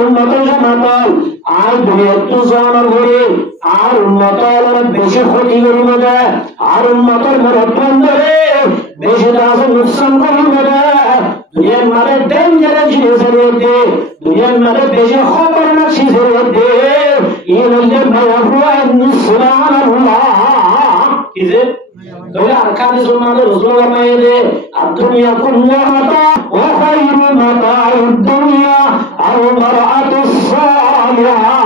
উম্মতের জামাতল আর দুনিয়া তো জানার ঘরে আর উম্মতের বেশি ক্ষতি করিব না আর উম্মতের মরণ ধরে বেশি দাস নুকসান করিব না দুনিয়ার মারে ডেঞ্জারাস জিনিসের মধ্যে দুনিয়ার মারে বেশি খতরনাক জিনিসের মধ্যে এই হচ্ছে মায়াবুয়া সুবহানাল্লাহ কি যে তাহলে আরকানে সুন্নাতে রাসূল ফরমায়ে আদ-দুনিয়া কুল্লুহা মাতা ওয়া খায়রু মাতা'উদ দুনিয়া আল মারআতুস সালিহা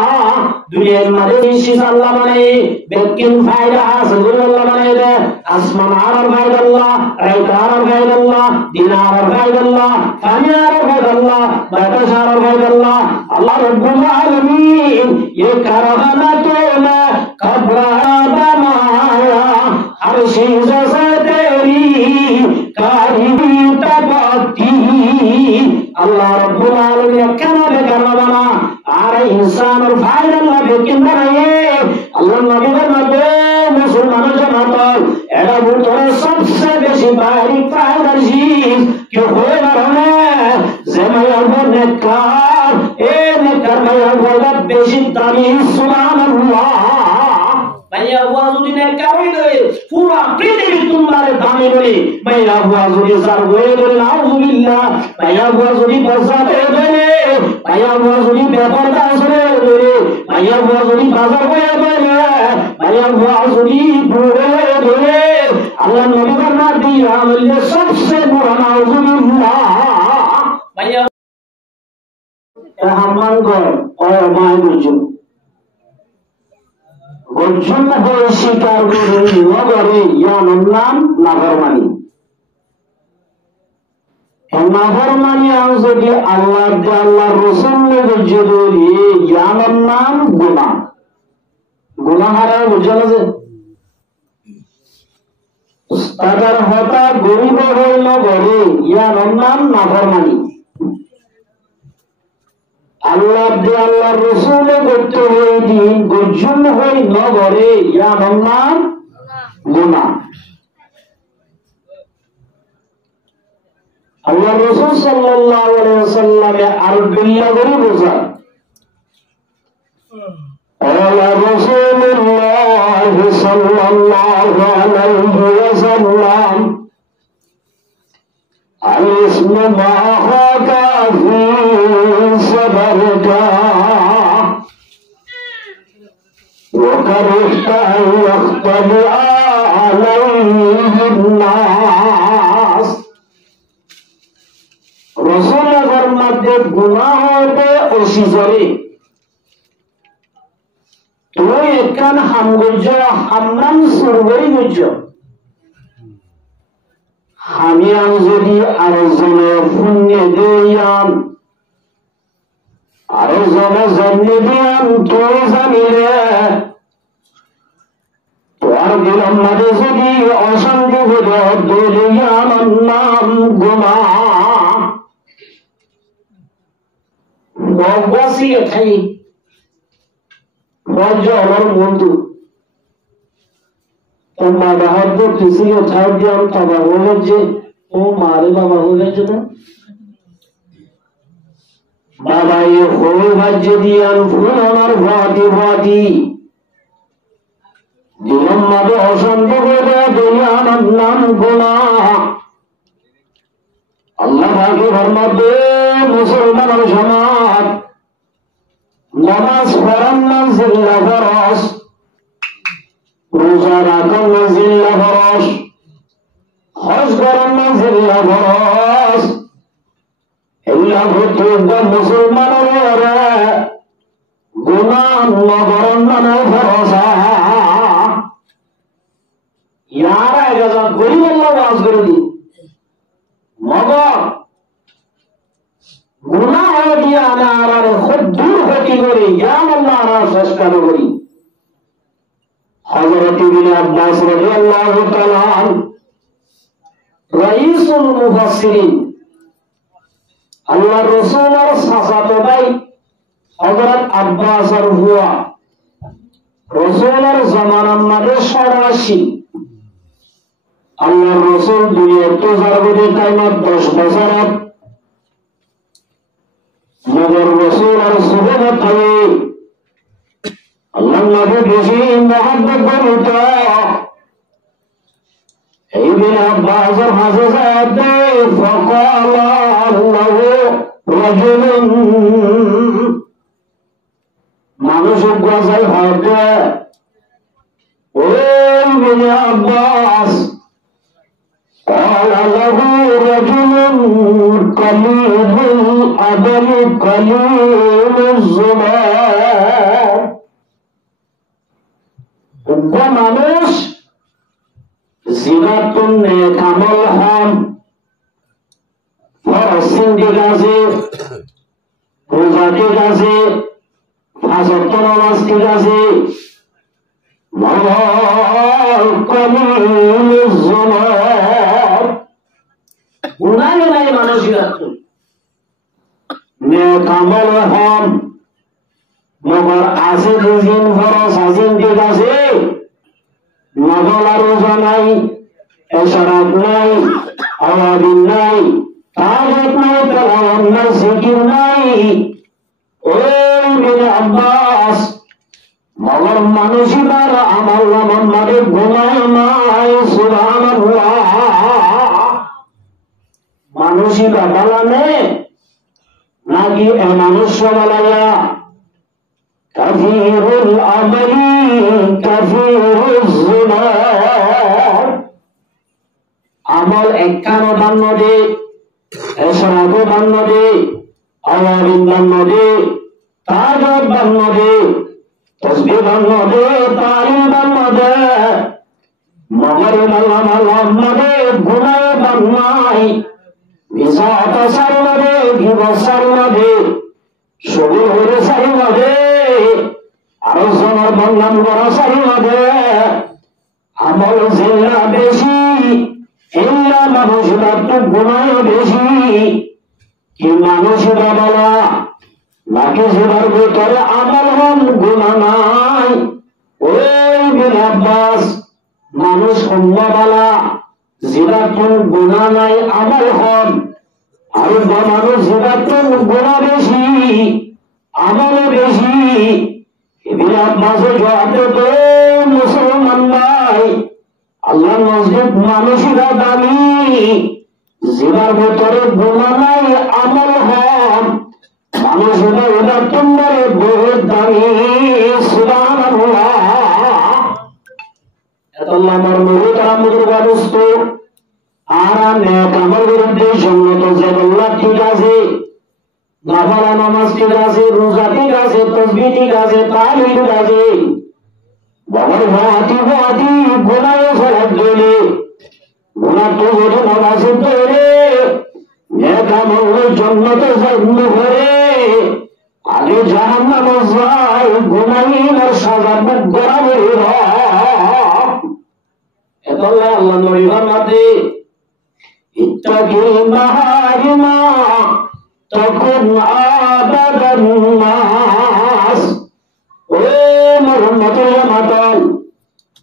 দুনিয়ার মাঝে নিশ্চিত আল্লাহ মানে বেকিন ফায়দা হাসিল করে আল্লাহ মানে দে আসমান আর ফায়দা আল্লাহ রাইত আর ফায়দা আল্লাহ দিন আর ফায়দা আল্লাহ পানি আর ফায়দা আল্লাহ বাতাস আর ফায়দা আল্লাহ আল্লাহ রাব্বুল আলামিন ये कारखाना तो ना कब्रा बनाया हर चीज से तेरी कारीगरी तबाती अल्लाह रब्बुल आलमीन केना बेकार बना আর ইনসানের ফায়দা আল্লাহ বেকিন বানায়ে আল্লাহ নবী ফরমাতে মুসলমানের জামাতল এটা ভিতরে সবচেয়ে বেশি বারিক ফায়দার জিনিস কি হয় না জামায়ার নেককার নেককার মায়ার বলা বেশি দামি সুবহানাল্লাহ মাইয়া বুয়া যদি নেককার হইলে পুরো পৃথিবী তোমার দামি বলে মাইয়া বুয়া যদি সার হয়ে গেলে নাউযুবিল্লাহ মাইয়া বুয়া যদি বসাতে গেলে মাইয়া বুয়া যদি ব্যাপারটা আসলে গেলে মাইয়া বুয়া যদি বাজার হয়ে গেলে মাইয়া বুয়া যদি পুরো গেলে আল্লাহ নবী ফরমাতে দিয়া বললে সবচেয়ে বড় নাউযুবিল্লাহ মাইয়া হাম্মান কর আর মায় বুঝুন গর্জন হয়ে স্বীকার করে নগরে ইয়ানোর নাম নাফরমানি নাফরমানি আজ যদি আল্লাহ রসুল যদি ইয়ানোর নাম গুনাহ গুনাহারা বুঝান আছে তাদের হতা গরিব হয়ে নগরে ইয়ানোর নাম নাফরমানি আল্লাহ রসুলে করতে হয়ে দিন গর্জন হয়ে নগরে ইয়ানোর নাম গুনাহ আল্লাহ রাসূল সাল্লাল্লাহু আলাইহি ওয়াসাল্লাম আরবিয়া করে বোঝা আল্লাহ রাসূলুল্লাহ সাল্লাল্লাহু আলাইহি ওয়াসাল্লাম الاسم ما خاك في صبرك وكرهت أن يختبئ عليه الناس رسول فرماتے گناہ ہوتے اسی زری تو ایکان ہم گجو ہمم سروری گجو হামিয়ান যদি আরেকজনে পুণ্যে দিয়ান আরেকজনে জন্মে দিয়ান তুই জানিলে তোর দিলাম মাঝে যদি অশান্তি হলে দিলিয়ান নাম গুনাহ বগবাসি এটাই রজর বন্ধু তোমার বাহাদুর কিসি উঠাও দিয়াম তবা হলো যে ও মারে বাবা হয়ে যেত বাবা এ হয়ে ভাজ্য দিয়ান ফুল আমার ভাতি ভাতি দিলাম মারে অশান্তি করে দিলাম নাম গুনাহ আল্লাহ ভাগে ফরমাতে মুসলমানের সমাজ নামাজ পড়ান না জিল্লা ফরজ রোজা রাখার না জিল্লা ফরজ হজ করার না জিল্লা ফরজ এগুলা প্রত্যেক মুসলমানের গুনাহ নগরণ মানে ফরজ ইয়ারা এগাজা গরিব আল্লাহ ওয়াজ করে দি মগর গুনাহ হয়ে দিয়া আর খুব দূর হতে করি ইয়াম আল্লাহ আর চেষ্টা করি হযরত ইবনে আব্বাস রাদিয়াল্লাহু তাআলা রাইসুল মুফাসসিরিন আল্লাহর রাসূলের চাচাতো ভাই হযরত আব্বাসের হুয়া রাসূলের জামানার মধ্যে ৮৭ আল্লাহর রাসূল দুনিয়াতে জারবতে টাইমত 10 বছর নগর রাসূল আর মহব্বত গণিত ابن عباس حسسات فقال الله رجل মানুষ গজাল হবে ও ابن عباس قال له رجل قليل الأدب قليل الزمان মানুষ জিনাতুন নেক আমল হন ফরজ ঠিক আছে রোজা ঠিক আছে পাঁচ ওয়াক্ত নামাজ ঠিক আছে গুনাহ নাই মানুষ জিনাতুন নেক আমল হন মগর আছে দুদিন ফরজ আজিন ঠিক আছে নফল আর রোজা নাই এশরাত নাই আওয়াবিন নাই তাওয়াত নাই তালাওয়াত নাই জিকির নাই ওই বিন আব্বাস মগর মানুষিবার আমল নামন মারে গুনাহ নাই সুবহানাল্লাহ মানুষিবা বালানে নাকি এ মানুষ বালায়া كثير العمل كثير الظلام আমল একানো বান্ন দে এসরাবো বান্ন দে আওয়াবিন বান্ন দে তাজব বান্ন দে তসবিহ বান্ন দে তালিম বান্ন দে মগর বান্ন দে গুনাহ বান্নাই বিজাত সান্ন দে বিবসান্ন দে সবুর হরে সান্ন দে আরো জনের বললাম বড় সারিমাদে আমল জিল্লা বেশি ইল্লা মানুষরা তো গুনাহ বেশি কি মানুষরা বলা নাকি জিবার ভিতরে আমল হন গুনাহ নাই ওই বিন আব্বাস মানুষ বলা জিবার তো গুনাহ নাই আমল হন আর মানুষ জিবার তো গুনাহ বেশি আমল বেশি ابن عباس জবাব দে মুসলমান ভাই আল্লাহ মসজিদ মানুষরা দামি জিবার ভিতরে গুনাহ নাই আমল হন মানুষরা ওটা তোমার বহুত দামি সুবহানাল্লাহ এত আল্লাহ আমার মুরিদ আর মুরিদ বাদস্ত আর নেক আমল বিরুদ্ধে সম্মত যে আল্লাহ ঠিক আছে নাফলা নামাজ ঠিক আছে রোজা ঠিক আছে তাসবিহ ঠিক আছে তালিম ঠিক আছে বাবার ভাতি গুনাহে ফেরত গেলে গুনাহ তো যদি নামাজ পড়ে নেক আমল জান্নাতে যাবে করে আগে জাহান্নাম যায় গুনাহের সাজা ভোগ করাবে এত আল্লাহ নবী ফরমাতে ইত্তাকি মাহারিমা তখন আবাদান নাস ও মুহাম্মদের জামাতাল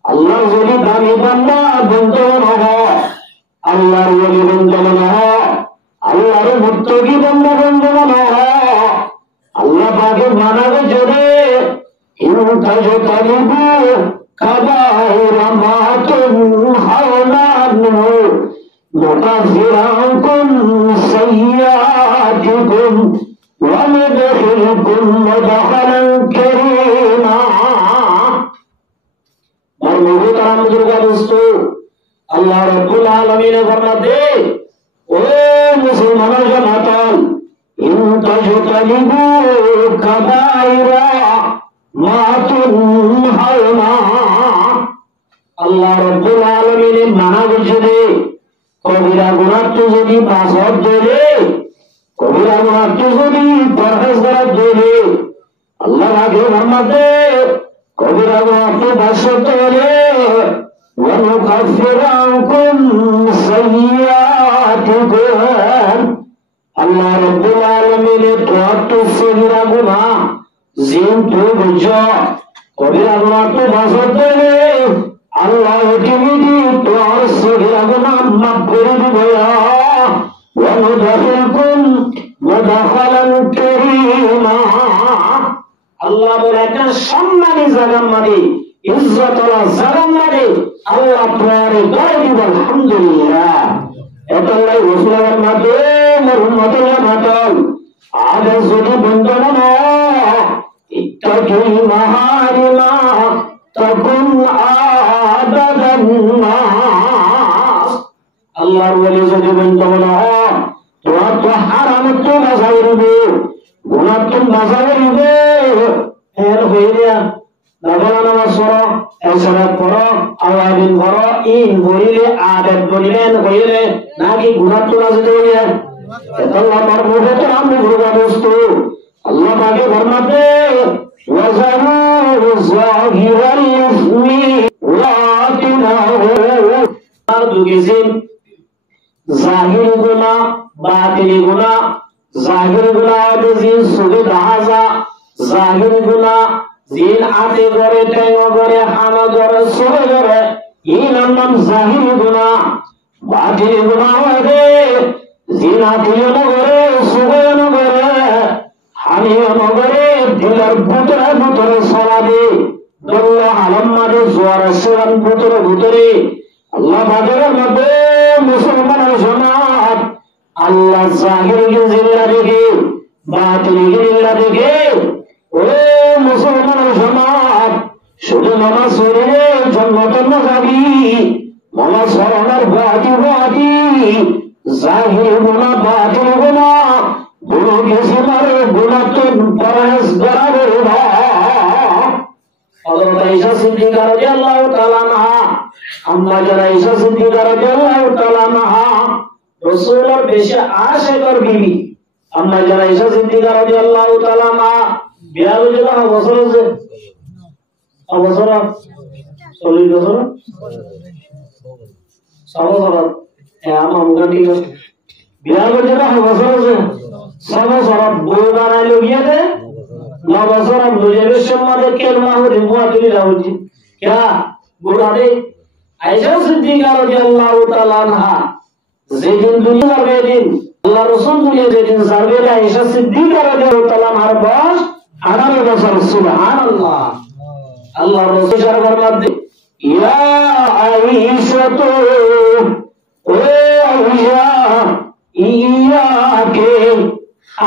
আল্লাহর যদি দামি বান্দা বন্ধু না হয় আল্লাহর ওলি বন্ধু না হয় আল্লাহর মুত্তাকি বান্দা বন্ধু না হয় আল্লাহ পাকের মানাবে জোরে ইনতা জো তালিবু কাবাইরা মাতুন হাওলানু نكفرنكم سيئاتكم وندخلكم مدخلا كريما আল্লাহ রাব্বুল আলামিন ফরমাতে ও মুসলমানের জামাতাল ইন তাজতালিবু কাবাইরা মা তুনহাউনা আল্লাহ রাব্বুল আলামিন মানা বলছে কবিরা গুনাহ তো যদি পাঁচবার ধরে কবিরা গুনাহ তো যদি পরহেজগার ধরে আল্লাহ আগে ফরমাতে কবিরা গুনাহ তো 500 ধরে ونكفر عنكم سيئاتكم আল্লাহ রাব্বুল আলামিন তো সগীরা গুনাহ জিন তো বুঝো কবিরা গুনাহ তো 500 ধরে আল্লাহ তুমি তো সগীরা গুনাহ মাফ করে দিবে ওয়ানুদাখিলকুম মুদখালান কারীমা আল্লাহ বলে একটা সম্মানী জায়গা মানে ইজ্জত আল্লাহ জালাম লাগে আল্লাহ পরে গায়ে দিব আলহামদুলিল্লাহ এতলাই রসুলের মাধ্যমে মোর উম্মতের মাতল আগে যদি বন্ধ না ইত্তাকি মাহারিমা তখন আবাদান নাস আল্লাহর ওলি যদি বন্ধ না তোমার তো হারাম তো বাঁচা করবে গুনাহ তো বাঁচা করবে এর হইয়া নামাজ নামাজ পড়ো এসরাত পড়ো আওয়াবিন পড়ো ইন বলিলে আদত বলিলেন হইলে নাকি গুনাহ তো বাঁচা করবে আল্লাহ পাক মুখে তো আমি গুনাহ বস্তু আল্লাহ পাকে ফরমাতে ওয়াজানু যাহিরাল ইসমি ওয়াতিনাহু আর দুগিসিন জাহির গুনাহ বাতিল গুনাহ জাহির গুনাহ জিন সুবে দাহাজা জাহির গুনাহ জিন আতে করে টেঙ্গ করে হানা করে সুবে করে ইনার নাম জাহির গুনাহ বাতিল গুনাহ হবে জিন আতিল করে সুবে করে হানিও করে দিলের ভিতরে ভিতরে সরাবে দল্লা আলম মাঝে জোয়ার সেরান ভিতরে ভিতরে আল্লাহ বাজারের মধ্যে মুসলমানের সমাজ আল্লাহ জাহিরকে জিল্লা দেখে বাতিলকে জিল্লা দেখে ও মুসলমানের সমাজ শুধু নামাজ পড়লে জন্নতের না যাবি নামাজ পড়ানোর বাতি জাহির গুনাহ বাতিল গুনাহ দুনো কিছু মারে গুনাহ তো পরহেজ করাবে না হযরত আয়েশা সিদ্দিকা রাদিয়াল্লাহু তাআলা আনহা আম্মা জান আয়েশা সিদ্দিকা রাদিয়াল্লাহু তাআলা আনহা রাসূলের বেশি আশিকর বিবি আম্মা জান আয়েশা সিদ্দিকা রাদিয়াল্লাহু তাআলা আনহা 42 বছর হয়েছে অবসর 40 বছর সবসর আমার মুগাটি 42 বছর হয়েছে সবসর বই বানাইলো গিয়ে নবসর বুঝেবে সম্মানে কেলমা হরি মুআতিলি রাউজি क्या বুড়ারে আয়েশা সিদ্দিকা রাদিয়াল্লাহু তাআলা আনহা যেদিন দুনিয়া বেদিন আল্লাহ রাসূল দুনিয়া যেদিন সারবে আয়েশা সিদ্দিকা রাদিয়াল্লাহু তাআলা আনহার বয়স 18 বছর সুবহানাল্লাহ আল্লাহ রাসূল সরকার মধ্যে ইয়া আয়েশা তো ও আয়েশা ইয়াকে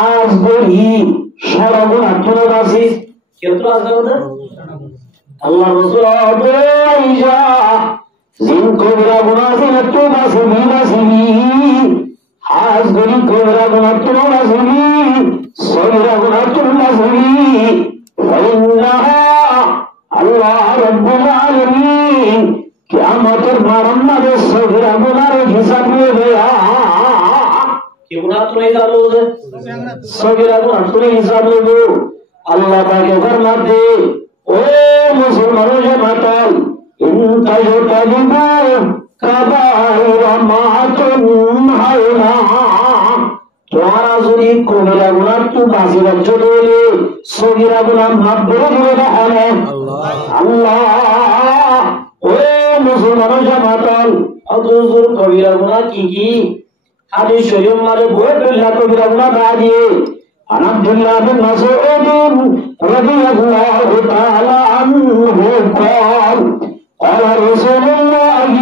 আজবরি সরগুণ আত্মবাসী কেতু আছে আল্লাহ রাসূল আয়েশা জিন কবিরা গুনাহ জিন আত্মবাসী বিবাসী আজবরি কবিরা গুনাহ আত্মবাসী সগীরা গুনাহ আত্মবাসী ফাইন্নাহা আল্লাহ রাব্বুল আলামিন কিয়ামতের মারামারে সগীরা গুনার হিসাব নেবে কি গুনাহ তো এই জানো যে সগীরা গুনাহ তো হিসাব নেবে আল্লাহ পাকে ফরমাতে ও মুসলমানও জামাতাল ইন তাজতালিবু কাবাইরা মা তুনহাউনা তোমরা যদি কবিরা গুনাহ তো বাজি রাখছো বলে সগীরা গুনাহ মাফ করে দিবে আল্লাহ ও মুসলমানও জামাতাল আদুজুর কবিরা গুনাহ কি হাদিস শরীফ মারে বই বিল্লাহ কবিরা গুনাহ বাদিয়ে عن عبد الله بن مسعود رضي الله تعالى عنه قال قال رسول الله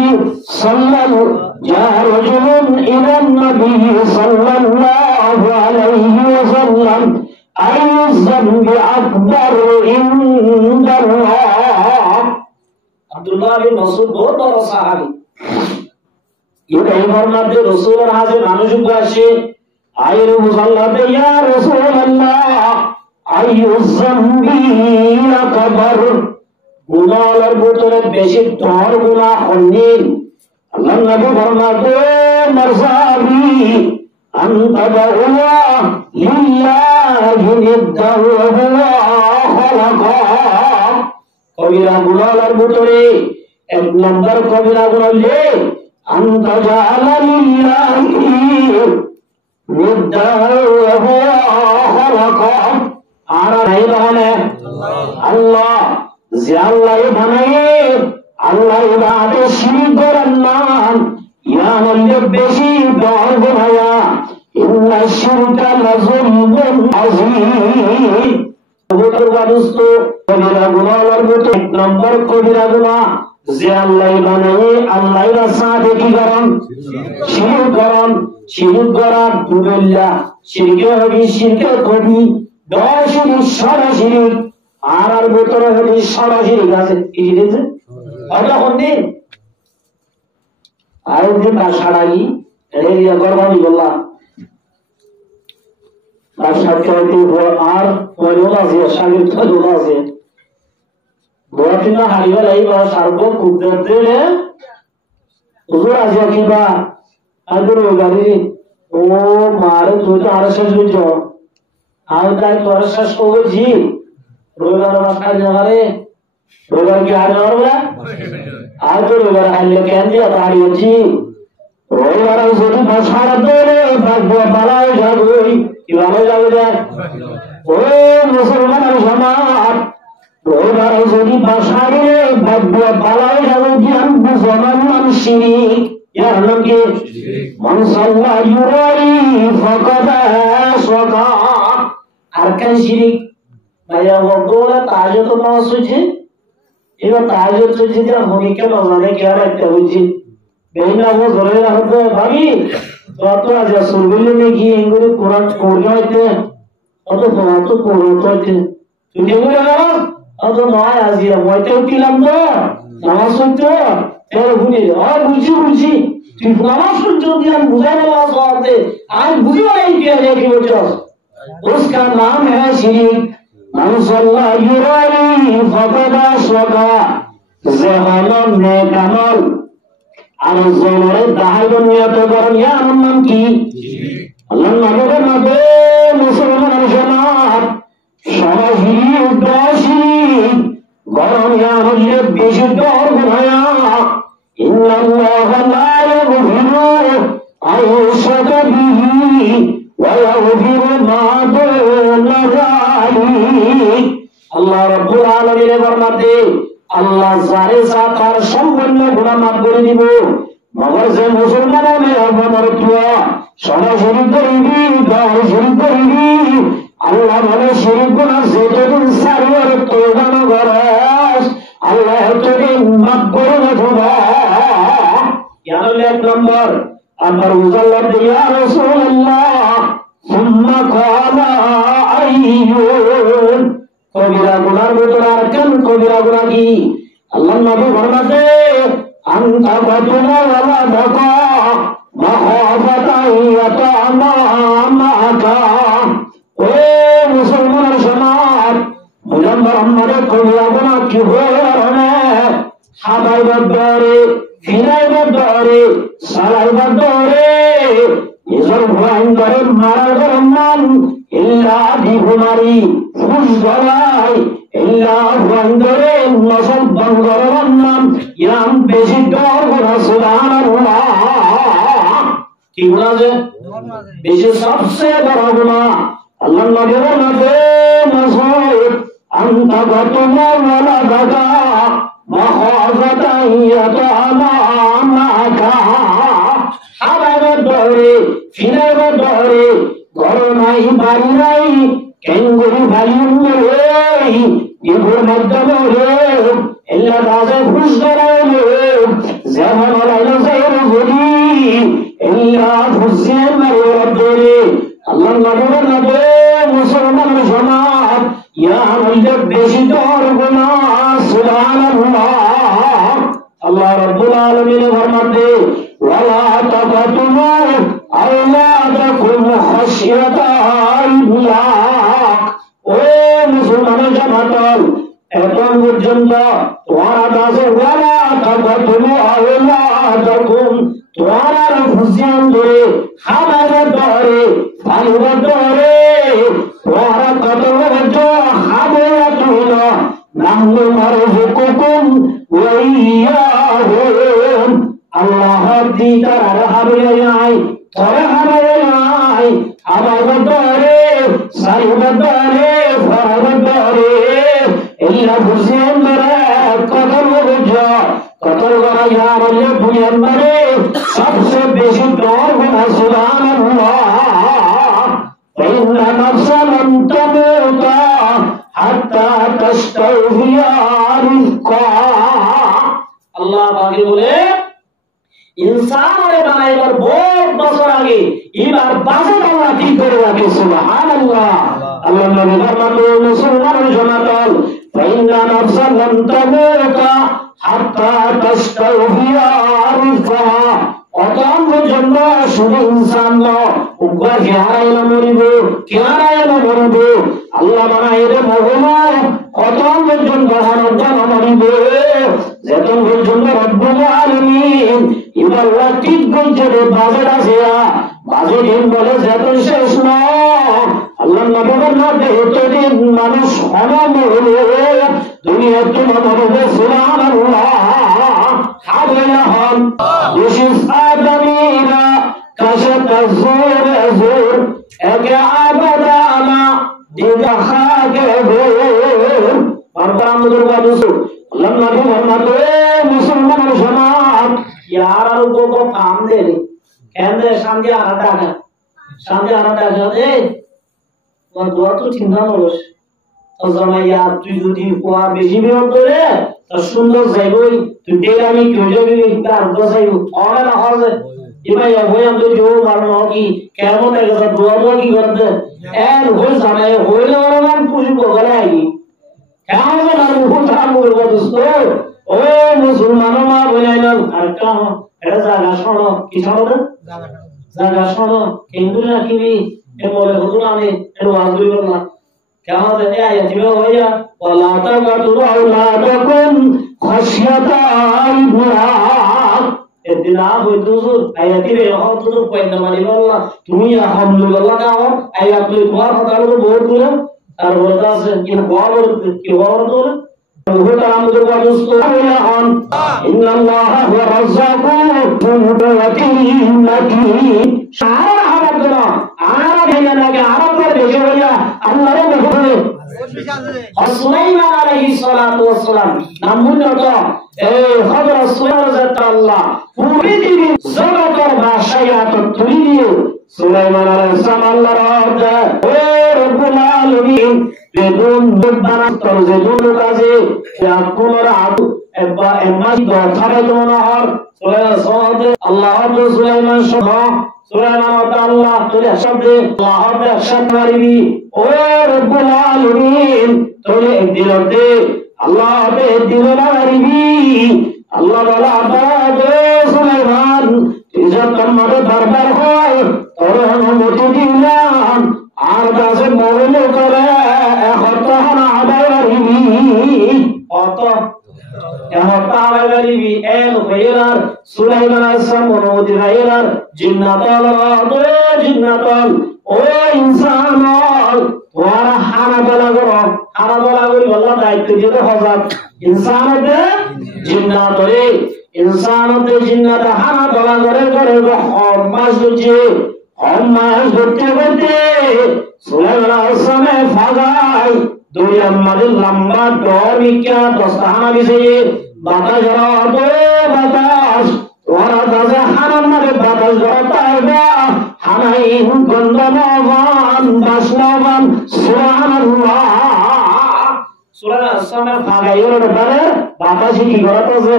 جاء رجل إلى النبي صلى الله عليه وسلم أي الذنب أكبر عند الله عبد الله بن مسعود बहुत बड़ा साहबी ये कई बार मध्य रसूल और हाजिर मानुषुक वाशे आयरु मुसल्लाते या रसूल अल्लाह आयु ज़म्बी अकबर गुनाहर भीतरे बेशी तोर गुनाह हन्नीन अल्लाह नबी फरमाते मरसाबी अंतबहुआ लिल्लाहि निद्दहु हुआ खलका कबीरा गुनाहर भीतरे एक नंबर कबीरा गुनाह ले अंतजाला लिल्लाहि আল্লাহ যে আল্লাহ বানায়ে আল্লাহ ইবাদত শিরক করেন না ইয়ানলে বেশি দর বানায়া ইন্না শিরকা লাযুলুন আযীম দুস্থ কবিরা গুনাহের মতো এক নম্বর কবিরা গুনাহ যে আল্লাহ বানায় আল্লাহ রাস্তাতে কি করেন শিরক করার দুবিল্লা শিরকে হবে শিরকে কবি দশির সরাসরি আর ভিতরে হবে সরাসরি আছে কি দিয়েছে তখন দিন আর দিন সারাই এরিয়া গরবানি বললাম আর সাক্ষাৎ আর ওলা আছে সাগর তো ওলা আছে গোয়াটিনা হারিয়ে লাইবা সার্ব কুদরত দিলে হুজুর আজিয়া কিবা আদর গাড়ি ও মারে তুই তো আর শেষ বুঝ আর তাই তোর শেষ করছি রোগার মাথা জাগারে রোগার কি আর হবে আর তো রোগার হাইলে কেন দিয়া দাঁড়িয়েছি রোগার যদি ভাষার ধরে ভাগ্য বালাই যাবই কিভাবে যাবে দেখ ও মুসলমানের সমাজ রোগার যদি ভাষারে ভাগ্য বালাই যাবে জ্ঞান বুঝমান শিরিক ইয়ার নাম কি মান সাল্লা ইউরাই ফাকাদা সাকা আর কেন শিরিক ভাইয়া বলতো তাজে তো নামাজ হচ্ছে এবার তাজে তো যদি হনিকে না জানে কে রাখতে হচ্ছে বেইনা ও ধরে রাখতে ভাবি তো আজ সুরগুলি নাকি এগুলো কোরআন পড়ে হইতে অত তোমার তো পড়ে হইতে তুই এগুলো জানো অত নয় আজিয়া মইতে উঠিলাম তো নামাজ হইতো এর বুঝি বুঝছি তুই নামাজ হইতো দিয়ে বুঝাই নামাজ হওয়াতে আর বুঝিও নাই কি বলছস उसका नाम है शिरिक मान सल्ला युराई फकदा शका जहानम ने कामल আর জনরে দাহাইব নিয়ত করেন ইয়ার নাম কি আল্লাহ নবীর নবে মুসলমান সমাজ সরাসরি উদ্দাসী গরম ইয়া হলে বেশি ডর গুনায়া ইন্নাল্লাহ লা ইয়াগফিরু আইয়ুশরাকা বিহি ওয়া ইয়াগফিরু মা দুনা যালিক আল্লাহ রাব্বুল আলামিনের ফরমাতে আল্লাহ যারে সাতার সম্পূর্ণ গুনাহ মাফ করে দিব মগর যে মুসলমানের অবমার তুয়া সরাসরি করিবি দর শুরু করিবি আল্লাহ বলে শুরু করা যেদিন সারিয়ার তোবা না করস আল্লাহ তোকে মাফ করে দেব ইয়ার এক নম্বর আমার উজাল্লাহ ইয়া রাসূলুল্লাহ সুম্মা কালা আইয়ুন কবিরা গুনার ভিতরে আর কেন কবিরা গুনাহ কি আল্লাহ নবী ফরমাতে আনতা বাতুনা ওয়ালা দাকা মাহাফাতা ইয়াতামা মাকা ও মুসলমানের সমাজ মুজাম্মার আমারে কবিরা গুনাহ কি হয়ে রনে হাবাই বদরে ফিরাই বদরে সালাই বদরে ইজল ভয় করে মারা গরমান ইল্লা দিহুমারি ফুসগলাই ইল্লা বন্দরে নসব বঙ্গরের নাম ইয়াম বেশি ডর করা সুবহানাল্লাহ কি গুনাহ যে বেশি সবচেয়ে বড় গুনাহ আল্লাহ নবীর নবে মাসুদ আনতা বাতুনা ওয়ালা দাদা মাখাজাতা ইয়াতামা মাকা হাবার দরে ফিরার দরে ঘর নাই বাড়ি নাই কেঙ্গুরি ভালিউম রে ইগুর মাধ্যমে রে এল্লা রাজে খুশ করাইলে যেমন আলাইলো যাইর গরি এল্লা খুশিয়ে মারে আল্লাহ নবীর নবে মুসলমান সমাজ ইয়া হইলে বেশি ডর গুনাহ সুবহানাল্লাহ আল্লাহ রাব্বুল আলামিন ফরমাতে ওয়ালা তাকাতুমু আওলাদাকুম খাশিয়াতা ইমলাক ও মুসলমানের জামাত এখন পর্যন্ত তোমার কাছে ওয়ালা তাকাতুমু আওলাদাকুম তোমার ফুজিয়ান ধরে খাবার ধরে পানির ধরে তোমার কত বড় খাবে তুল নাহনু মারযুকুকুম ওয়া ইয়াহুম আল্লাহ দিদার হবে নাই তোরা হবে নাই আমার ধরে সাইব ধরে ফরব ধরে ইল্লা হুসেন ধরে কত বড় কত বড় ইয়ার বুঝেন ধরে সবচেয়ে বেশি ডর গুনাহ সুবহানাল্লাহ ইন্না নাফসান তামুতা হাত্তা তাস্তাউফিয়া রিজকা। আল্লাহ পাকে বলে ইনসান বানাইবার বহুত বছর আগে এবার বাজেট আল্লাহ ঠিক করে রাখে। সুবহানাল্লাহ। আল্লাহ নবী ফরমালেন মুসলমান জমাতল ফাইন্না নাফসান লাম তামুতা হাত্তা তাস্তাউফিয়া রিজকা। অতম জন্য শুধু ইনসান নয়, উগ্র হারাইলা মরিব, হারাইলা মরিব। আল্লাহ বানাইলে মরবো, অতম পর্যন্ত হারাইলা মরিব, যেতন পর্যন্ত রব্বুল আলামিন এবার ঠিক বলছে রে বাজেট আছে, বাজেট বলে যেতন শেষ নয়। আল্লাহ নবীর মধ্যে এতদিন মানুষ মরবে, দুনিয়া তোমার মরবে। সুবহানাল্লাহ। খাবেনা হন বিশেষ আদমিরা কাশত জোর জোর একে আবাদানা দিগা খাগে ভোর। বারবার আমাদের বাদুসু আল্লাহ নবী ফরমাতে মুসলমান সমাজ यार আর को काम दे रे कहंदे शांति आना टाका शांति आना टाका दे और दुआ तो चिंता न होस तो जमाई यार তুই যদি কোয়া বেশি বিয়োগ করে তো সুন্দর যাইবই তুই দেগামি কেউ যাবি তার দসাইব অনে না হবে ইমাই হই আমি তো মারনো কি কেমন লাগে তো দুয়া কি করতে এর হই জামাই হইলে ওরা পুষি বগলে আইনি কেমন না মুখটা মুখের দোস্ত ও মুসলমান মা বলাইলাম আর কাম এটা জায়গা শোনো কি শোনো না জায়গা শোনো কিন্তু রাখিবি এ বলে হুজুর আমি এর ওয়াজ করি না কেমন জানি আয়াতি হইয়া ওয়ালা তাকাতু আওলাদাকুম খাশিয়াতা ইমরাত। এদিন হইতো হুজুর আয়াতি রে হতো তো কইনা মানি বললা তুমি আলহামদুলিল্লাহ কাও আয়াত লই তোমার কথা হলো বহুত দূর আর বলতা আছে কি বড় কি বড় দূর وهو আমাদের বাদুস্ত হন ইন্নাল্লাহা হুয়া রাজ্জাকু যুল মাতিন। সারা হারাতনা আরব হেনা লাগে আরবের দেশে হইয়া আল্লাহর বলে সুলাইমান আলাইহিস সালাতু ওয়াস সালাম নামুনত এই হযরত সুলাইমান আল্লাহ পৃথিবী জগতের ভাষায়াত তুলি দিয়ে সুলাইমান আলাইহিস সালাম আল্লাহর রাজা ও রব্বুল আলামিন বেদুন বানাতর যেদুন কাজে আপনার আদু এবা এমাই দরকারে তোমার সুলাইমান সাহাবে আল্লাহ সুলাইমান সহ সুলাইমান আল্লাহ তোরে শব্দে আল্লাহ একসাথ মারিবি ও রব্বুল আলামিন তোরে একদিনতে আল্লাহ তে দিন মারিবি আল্লাহ বলা আদে সুলাইমান তুই যখন তোমার দরবার হয় তোর অনুমতি দিলাম আর কাছে মরণ করে এখন আদায় করিবি অত এখন আদায় করিবি এল হইলার সুলাইমান আসসালাম অনুমতি হইলার জিন্নাতাল জিন্নাতাল ও ইনসান তোরা হানাতলা করো হানাতলা করি আল্লাহ দায়িত্ব দিয়ে হযরত ইনসানতে জিন্নাতরে ইনসানতে জিন্নাত হানাতলা করে করে মাস হচ্ছে মাস ধরতে ধরতে সুলাইমান আসসালামের ফাগাই দুই আমাদের লম্বা ডর মিকা দস্তাহানা বিছে বাতাস ধরো বাতাস তোরা দাজা হানাম মারে বাতাস ধরো তাইবা হানাই গন্ধনবান বাসনবান সুবহানাল্লাহ। সুলাইমান আসসালামের ফাগাইয়ের ব্যাপারে বাতাসই কি করতেছে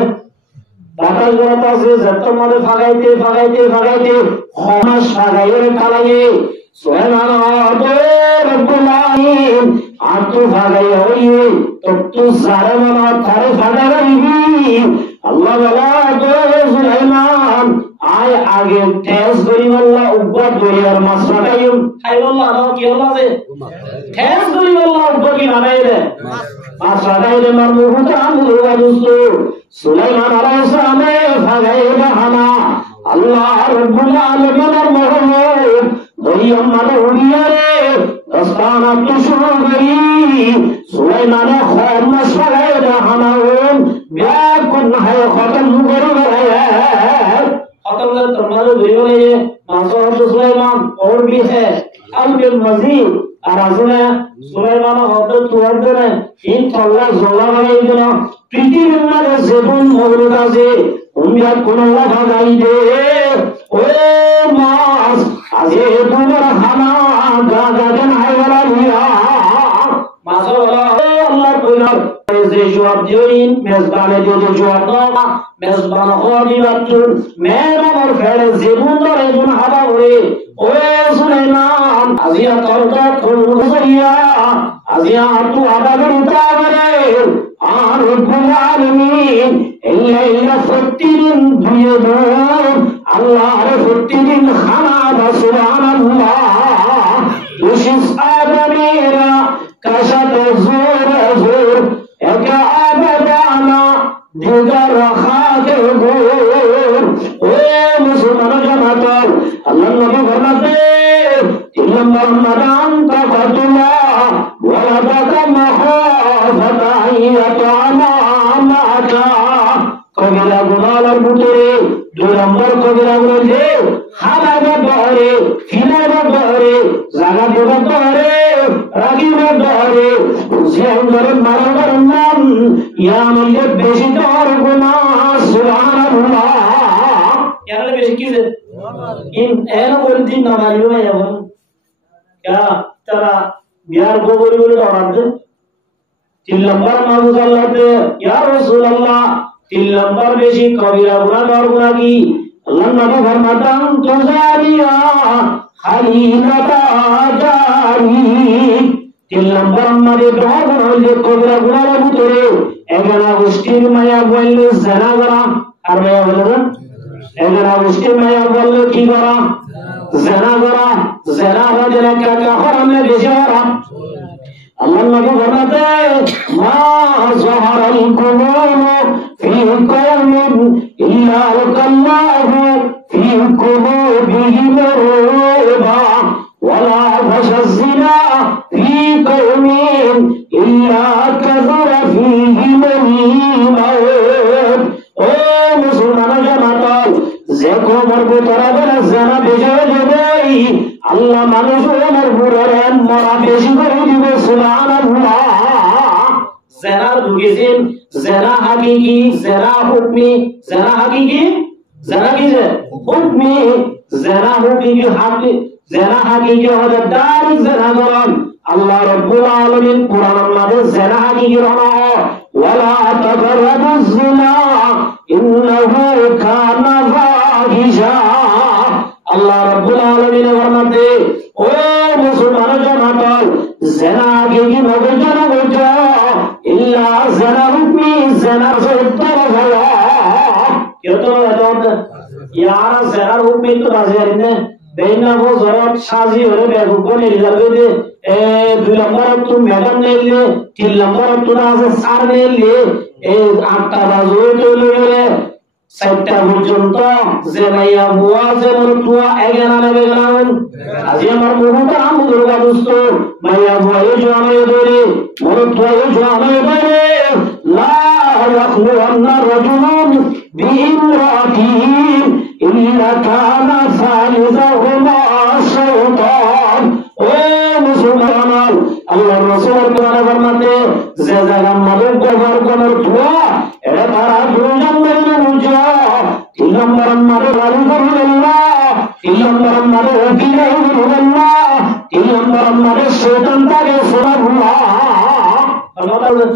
বাতাস করতেছে যত মনে ফাগাইতে ফাগাইতে ফাগাইতে হমাস ফাগাইয়ের কালাগে সুলাইমান রব্বুল আলামিন আতো ফাগাই হইয়ে তত্তু জারমান তারে ফাগাইবি আল্লাহ বলা তো সুলাইমান আয় আগে তেজ করি আল্লাহ উব্বা দরিয়ার মাছ ফাগাইম খাই আল্লাহ না কি হলো যে তেজ করি আল্লাহ উব্বা কি বানাইলে মাছ ফাগাইলে মার মুহূর্তে আমুল ওয়াদুস সুলাইমান আলাইহিস সালামে ফাগাই বাহানা আল্লাহ রব্বুল আলামিনের মহবুব দরিয়ার মানে উড়িয়ারে দস্তানা তো শুরু করি সুলাইমানে খর মাছ ফাগাই বাহানা ব্যাগ কোন হয় খতম করে खत्म कर तुम्हारे वीडियो में ये मासूम सुलाइमान और भी है अल मजीद आराज़ने सुलाइमान होते तुरंत ने इन थल्ला जोला बनाई देना पृथ्वी में ज़ेबुन मौजूदा से उनका कुनला भागाई दे ओए मास आजे तुम्हारा खाना गागा के नाई वाला लिया मासूम वाला যে জবাব দিওইন মেজবানে দিও যে জবাব দাও মেজবান হদি বাতুন মেহমানের ফেলে জীবন ধরে গুণ হাবা করে ও সুলাইমান আজিয়া তরকা কোন কইয়া আজিয়া তু আদা করতা করে আর রব্বুল আলামিন ইল্লা ফতিরিন দুয়ে দোর আল্লাহর ফতিরিন খানা সুবহানাল্লাহ উশিস আদমিরা কাশাত জোর জোর একা আবাদানা দিগার খাকে গোর ও মুসলমান জামাত আল্লাহ নবী ফরমাতে ইল্লাল্লাহ মাদান তাফাতুলা ওয়ালা তাকামা ফাতাইয়াতানা মাকা কবিরা গুনাহর ভিতরে দুই নম্বর কবিরা গুনাহ যে হালাবে বহরে ফিনাবে বহরে জায়গা দেবে বহরে রাগিবে বহরে জিয়াঙ্গরে মারার নাম ইয়ামলে বেশি তোর গুনাহ সুবহানাল্লাহ ইয়ামলে বেশি কি ইন এর কোন দিন না মারিও না এখন क्या तारा बिहार को बोली बोली और तीन नंबर मांगू अल्लाह पे या रसूल अल्लाह तीन नंबर बेशी कबीरा गुनाह और गुनाह की अल्लाह नबी फरमाता तो जारिया खलीलता जारी तीन नंबर हमारे दो गुनाह ले कबीरा गुनाह लागू तोरे एगना गोष्ठीर माया बोलले जना करा और माया बोलले एगना गोष्ठीर माया बोलले की करा जना करा जना हो जना क्या हराम में बेशी हराम अल्लाह नबी फरमाते मा ज़हरल कुलूब फी कौमिन इल्ला अल्लाहु फी कुलूबिहिम रुबा वला फशज़िना फी कौमिन इल्ला कज़रा फीहिम मौत ओ मुसलमान जमात যে কোমর ভিতরে বলে জানা বেশি হয়ে যাবে আল্লাহ মানুষ ওমর বুড়ারে মরা বেশি করে দিবে সুবহানাল্লাহ জানার ঢুকেছেন জানা হাকিকি জানা হুকমি জানা হাকিকি জানা কি যে হুকমি জানা হুকমি হাকি জানা হাকিকি হলো দারি জানা গরম আল্লাহ রাব্বুল আলামিন কুরআনের মধ্যে জানা হাকিকি রহমা ওয়ালা তাকরাবুজ জিনা ইন্নাহু কানা ফাহিশা আল্লাহ রাব্বুল আলামিন ফরমাতে ও মুসলমান জামাত জিনা হাকিকি হবে জানা বুঝা ইল্লা জিনা হুকমি জিনা সত্তর ভালো কেউ তো জানো यार जरा रूप में तो राजी ने बेना वो जरूरत शादी हो रहे बेगुको ने लगे दे ए दो नंबर तू मैडम ने ले तीन नंबर तू ना से सार ने ले ए आठटा बाजू तो ले সাইটটা পর্যন্ত যে মাইয়া বুয়া যে মরতুয়া এগানা না বেগানাউন আজি আমার মুহূর্তে আমু দুর্গা দোস্ত মাইয়া বুয়া এই জামাই ধরে মরতুয়া এই জামাই ধরে লা ইয়াখলু আন্না রাজুলুন বিইমরাতিন ইল্লা কানা সালিসাহুমা শাইতান ও মুসলমান আল্লাহর রাসূল কোরআনে ফরমাতে যে জায়গা মাদক ব্যবহার করার ধোয়া এরা তারা দুজন মিলে বুঝা তিন নম্বর মারে রাসূলুল্লাহ তিন নম্বর মারে রাসূলুল্লাহ তিন নম্বর মারে শয়তান তাকে সুবহানাল্লাহ আল্লাহ তাআলা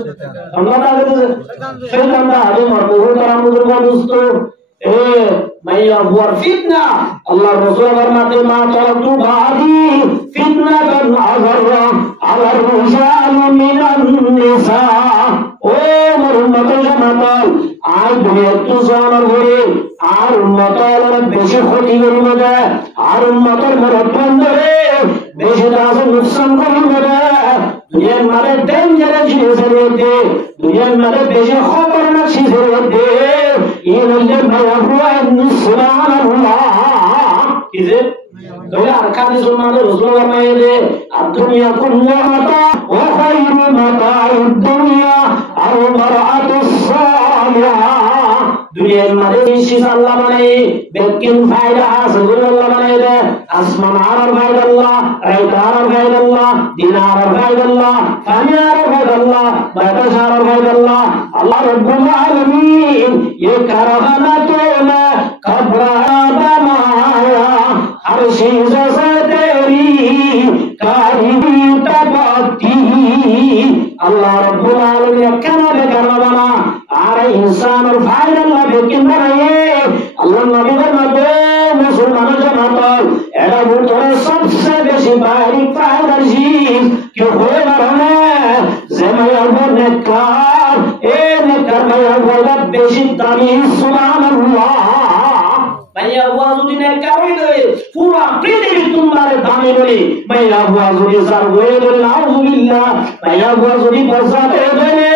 শয়তান তা আলে মরবু তারা মুজরবা দোস্ত এ মাইয়া বুয়ার ফিতনা আল্লাহর রাসূল ফরমাতে মা তারাতু বাদি ফিতনাতান আযরা আলা রিজাল মিনান নিসা ও মুহাম্মদ জামাত আর দুনিয়া তো জানার ঘরে আর উম্মতের বেশি ক্ষতি করি না আর উম্মতের মরণ ধরে বেশি দাস নুকসান করি না দুনিয়ার মারে ডেঞ্জারাস জিনিসের মধ্যে দুনিয়ার মারে বেশি খতরনাক জিনিসের মধ্যে এই হচ্ছে ভয়াবহ সুবহানাল্লাহ কি যে তাহলে আরকানে সুন্নাতে রাসূল ফরমায়ে আদ-দুনিয়া কুল্লুহা মাতা ওয়া খায়রু মাতা'উদ দুনিয়া আল মারআতুস সালিহা দুনিয়ার মাঝে নিশ্চিত আল্লাহ মানে বেকিন ফায়দা হাসিল আল্লাহ মানে আসমান আর ফায়দা আল্লাহ রাইত আর ফায়দা আল্লাহ দিন আর ফায়দা আল্লাহ পানি আর ফায়দা আল্লাহ বাতাস আর ফায়দা আল্লাহ আল্লাহ রাব্বুল আলামিন ये कारखाना तो ना कब्रा बनाया हर चीज से तेरी कारीगरी तबती अल्लाह रब्बुल आलमीन क्या বুয়া নেককার এ নেককার মাইয়া বুয়া বেশি দামি সুবহানাল্লাহ মাইয়া বুয়া যদি নেককার হইলে পুরা পৃথিবী তোমার দামি বলে মাইয়া বুয়া যদি জার হয়ে গেলে নাউজুবিল্লাহ মাইয়া বুয়া যদি বসাতে গেলে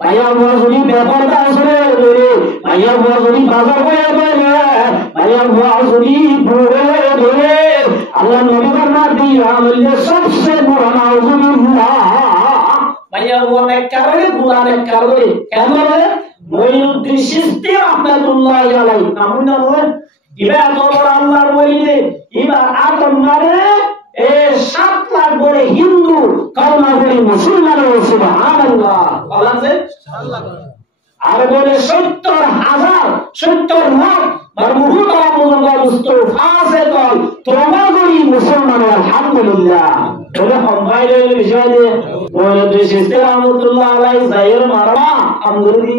মাইয়া বুয়া যদি বেপরদা হয়ে গেলে মাইয়া বুয়া যদি বাজার হয়ে গেলে মাইয়া বুয়া যদি বুড়ে হয়ে গেলে আল্লাহ নবী ফরমান দিয়া বললে সবচেয়ে বড় নাউজুবিল্লাহ মাইয়া বুয়া নেককার হলে বুড়া নেককার হলে কেন বলে মঈনুদ্দিন চিশতি রাহমাতুল্লাহ আলাইহি নাম না বলে ইবা তোর আল্লাহর ওলিতে ইবা আতম নারে এ 7 লাখ বলে হিন্দু কলমা পড়ে মুসলমান সুবহানাল্লাহ বলেন যে আর বলে 70,000 লাখ মারমুহু তারা মুস্তফা সে কল তোবা করি মুসলমান আলহামদুলিল্লাহ বলে সম্ভাইলে বিষয় দিয়ে বলে চিশতি রাহমাতুল্লাহ আলাইহি জাহির মারবা আমদুরি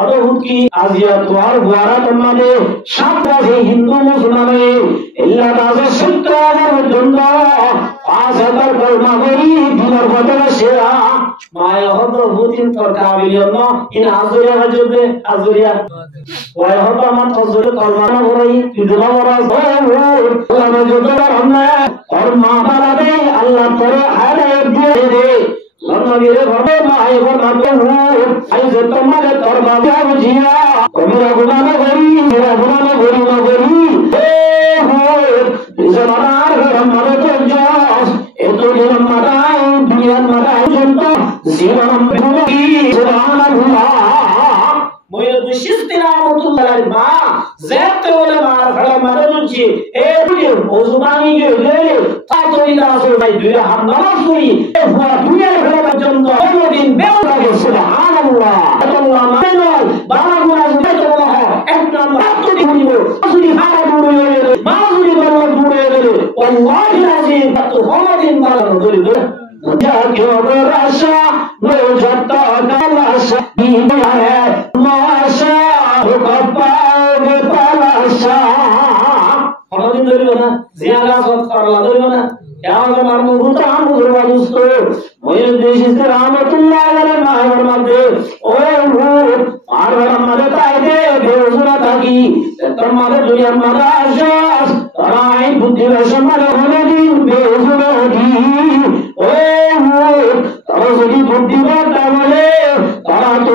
আরো হুকি আজিয়া তোর গোয়ারা তোমাদের সাতবাসী হিন্দু মুসলমানে ইল্লা বাজে 70,000 জন্য 5,000 কলমা করি দিনের বদলে সেরা মায়া হতো বুদিন তোর কাবিলিয়ত ইন আজুরিয়া হজবে আজুরিয়া ওই হতো আমার তজুরে কলমা না বড়ই তুজুবা বড় ওলা যত আমরা আর মা বাবা দে আল্লাহ তোরে হায়াত দিয়ে দে লন্নবীরে ঘরে মাই ঘর মাতে আই যে তোমারে তোর বাবা বুঝিয়া কবিরা গুনাহ করি মেরা গুনাহ করি না করি এ হো জমানার ঘর মারে তো জস এত দিন মারাই দুনিয়া মারাই জন্ত জীবন বিমুখী সুবহানাল্লাহ মঈনুদ্দিন চিশতি রাহমাতুল্লাহ আলাইহি মা যেতে বলে মার ঘরে মারে দুজি এ দুনিয়া ওজমানি গেলে তাতইলা আসল ভাই দুই হাত নামাজ পড়ি এ পুরা দুনিয়ার ঘরে পর্যন্ত কোনদিন বেল লাগে সুবহানাল্লাহ আল্লাহ মানে বাবা গুনাহ যেতে বলা হয় এক নাম্বার তুই বলিব যদি হারা দূরে গেলে মা যদি বলা দূরে গেলে আল্লাহর আজিম তো কোনদিন বাড়ানো ধরে जाके राशा लो जाता नालाशा दीवार है माशा रुकपाओगे पलाशा কোনদিন ধরিও না জিয়ারা সব করলা ধরিও না কেমন মারমু গুতা আমুর বাদুস্তো মঈনুদ্দিন চিশতি রাহমাতুল্লাহ আলাইহি মাহর মধ্যে ও আর আমারে তাইতে বেউজুরা থাকি তোর মারে দুনিয়ার মারা আশাস তারাই বুদ্ধি রসমাল হলে দিন বেউজুরা দি ও তারা যদি বুদ্ধিমত্তা বলে তারা তো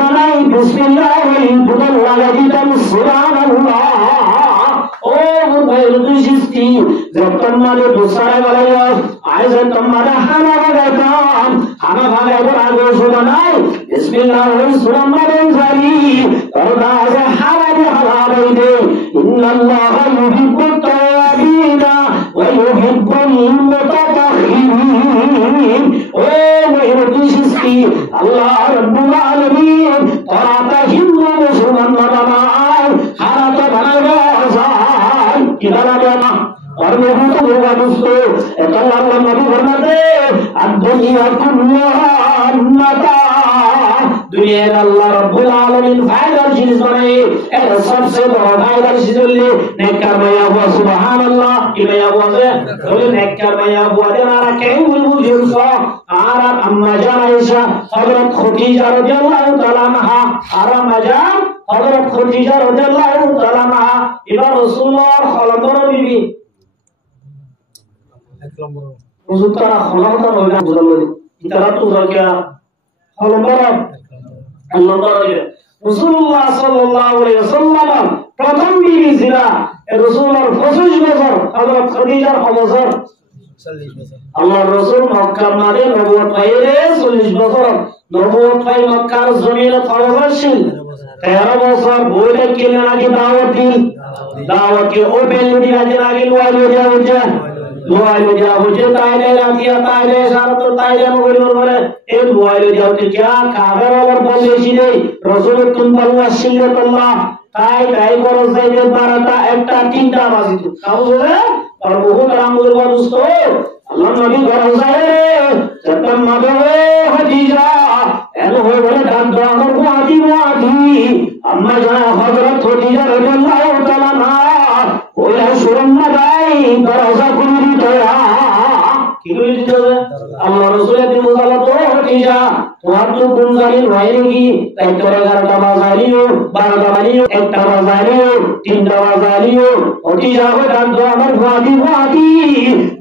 বানাই বিসমিল্লাহ বুদল লাগা দিতাম সুবহানাল্লাহ ও মঈনুদ্দিন চিশতি যখন মারে দুসারে বলে আজ তোমারে হানা বাগাতাম হানা ভাগে আগে শোনাই বিসমিল্লাহ সুবহানাল্লাহ জারি করদা যে হারাবে হারাবে দে ইন্নাল্লাহ ইউহিব্বুত তাওয়াবিনা ওয়া ইউহিব্বুল মুতাতাহহিরিন ও মঈনুদ্দিন চিশতি আল্লাহ রাব্বুল আলামিন তারা হিন্দু মুসলমান বানায় হারাতে বানাইবা যায় কি বানাবে না और मैं तो होगा दोस्तों तो अल्लाह नबी फरमाते दुनिया कुल्लुहा मता दुनिया अल्लाह रब्बुल आलमीन फायदा चीज बनाए ऐसा सबसे बड़ा फायदा चीज ले नेककार माया हुआ सुभान अल्लाह कि माया हुआ से बोले नेककार माया हुआ दे नारा कहीं बुलबुल जिनसा आरा अम्मा जान आयशा हजरत खदीजा रदियल्लाहु ताआला अन्हा आरा मजान हजरत खदीजा रदियल्लाहु ताआला अन्हा इबा रसूलुल्लाह खलदर बीबी Uzutara khalaqta wa la muzallil itaratu zakya khalaqara Allah Rasulullah sallallahu alaihi wasallam প্রথম বিবি জিরা রাসূলুল্লাহর 25 বছর হযরত খাদিজার বছর 40 বছর আল্লাহর রাসূল মক্কা মারে নবুয়ত পাইলে 40 বছর নবুয়ত পাই মক্কার জমিনে ফরজ ছিল 13 বছর বলে কিনে নাকি দাওয়াত দিল দাওয়াত কে ও বেলুনি আগে নাকি লোয়া मोबाइल में जाओ मुझे ताइले रातिया ताइले सारा तो ताइले मोबाइल में एक मोबाइल में जाओ तो क्या कागर और बोले सीधे रसूल तुम बलवा सिल्लत अल्लाह ताई ताई करो साइड बारता एकटा तीनटा बाजी तो काऊ बोले और बहुत आराम बोल दोस्तों अल्लाह नबी करो साइड सतम मगे खदीजा एलो हो बोले डाक डाकर को आदि अम्मा जान हजरत खदीजा रदियल्लाहु ताआला अन्हा ওরা সুরম্মা গাই দরজা খুলে দিতে কি বলে দিতে হবে আল্লাহ রাসূলের দিন বলা তো খদীজা তোমার তো কোন জানি নয় নাকি তাই তোর 11টা বাজালিও 12টা বাজালিও 1টা বাজালিও 3টা বাজালিও অতি যাও ডাক আমার ভাতি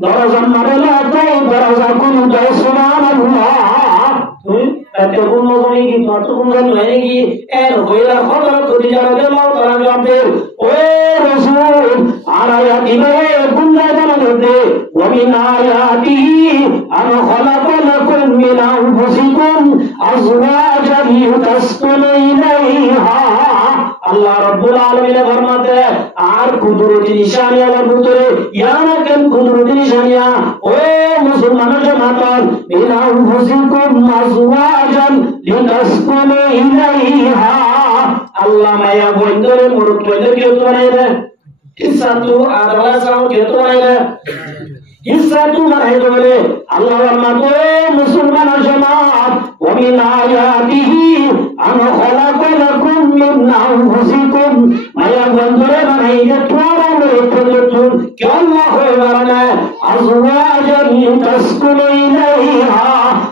দরজা মারে লাগে দরজা কোন দেয় সুবহানাল্লাহ এত কোন জানি কি তোর তো কোন জানি নয় নাকি এর হইলা খবর তোর জানাতে মাও তারা জানতে ও রাসূল আয়াতি নে কোন জানাতে ومن آياته أن خلق لكم من أنفسكم أزواجا لتسكنوا إليها আল্লাহ রাব্বুল আলামিন ফরমাতে আর কুদরতি নিশানি আমার ভিতরে ইয়ানা কেন কুদরতি নিশানিয়া ও মুসলমানের জামাতান বিনা আনফুসিকুম আজওয়াজান লিতাসকুনু ইলাইহা আল্লাহ মায়া বন্ধরে মুরুক বন্ধরে কি তো বানাইলে ইসাতু আদালা সাও কি তো বানাইলে ইসাতু বানাইলে বলে আল্লাহ ফরমাতে মুসলমানের জামাত ওয়া মিন আয়াতিহি আন খালাকা লাকুম মিন আনফুসিকুম মায়া বন্ধরে বানাইলে তোমার প্রয়োজন কি আল্লাহ হয়ে বানানা আজওয়াজান লিতাসকুনু ইলাইহা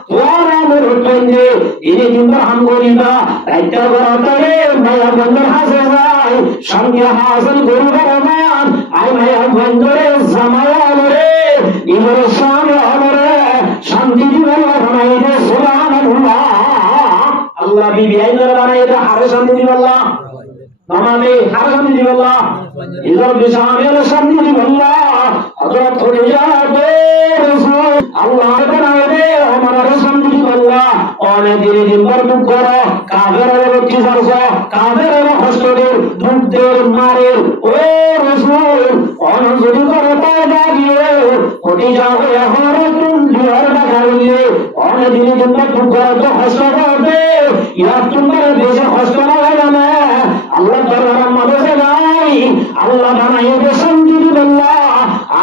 তোমার প্রয়োজনে ইনি দিন হামগরিবা রাইতা বরাতরে মায়া বন্ধর হাসে যায় সঙ্গে হাসন করবে রহমান আই মায়া বন্ধরে জামায়ালে ইবরে সামনে আমরে শান্তি দিবেন বানাইলে সুবহানাল্লাহ আল্লাহ বিবি আইনরা বানাইলে হারে শান্তি দিবেন আল্লাহ নামানে হারে শান্তি দিবেন আল্লাহ ইজর বিশামিলে শান্তি দিবেন আল্লাহ হযরত খদিজা রাসূল আল্লাহ বানাইলে আমারে শান্তি দিবেন আল্লাহ অনেক দিন পর দুঃখ করো কাফেরের কি করছো কাফেরের হস্তদের দুধের মারের ও রাসূল অনেক যদি করে পাওয়া দিয়ে কোটি যাও এখন তুমি দুয়ার ডাকাইলে অনেক দিন পর দুঃখ করো হস্ত করবে ইয়া তোমার দেশে হস্ত না হয় না আল্লাহ দরবার মাঝে নাই আল্লাহ বানাইবে শান্তি দিবেন না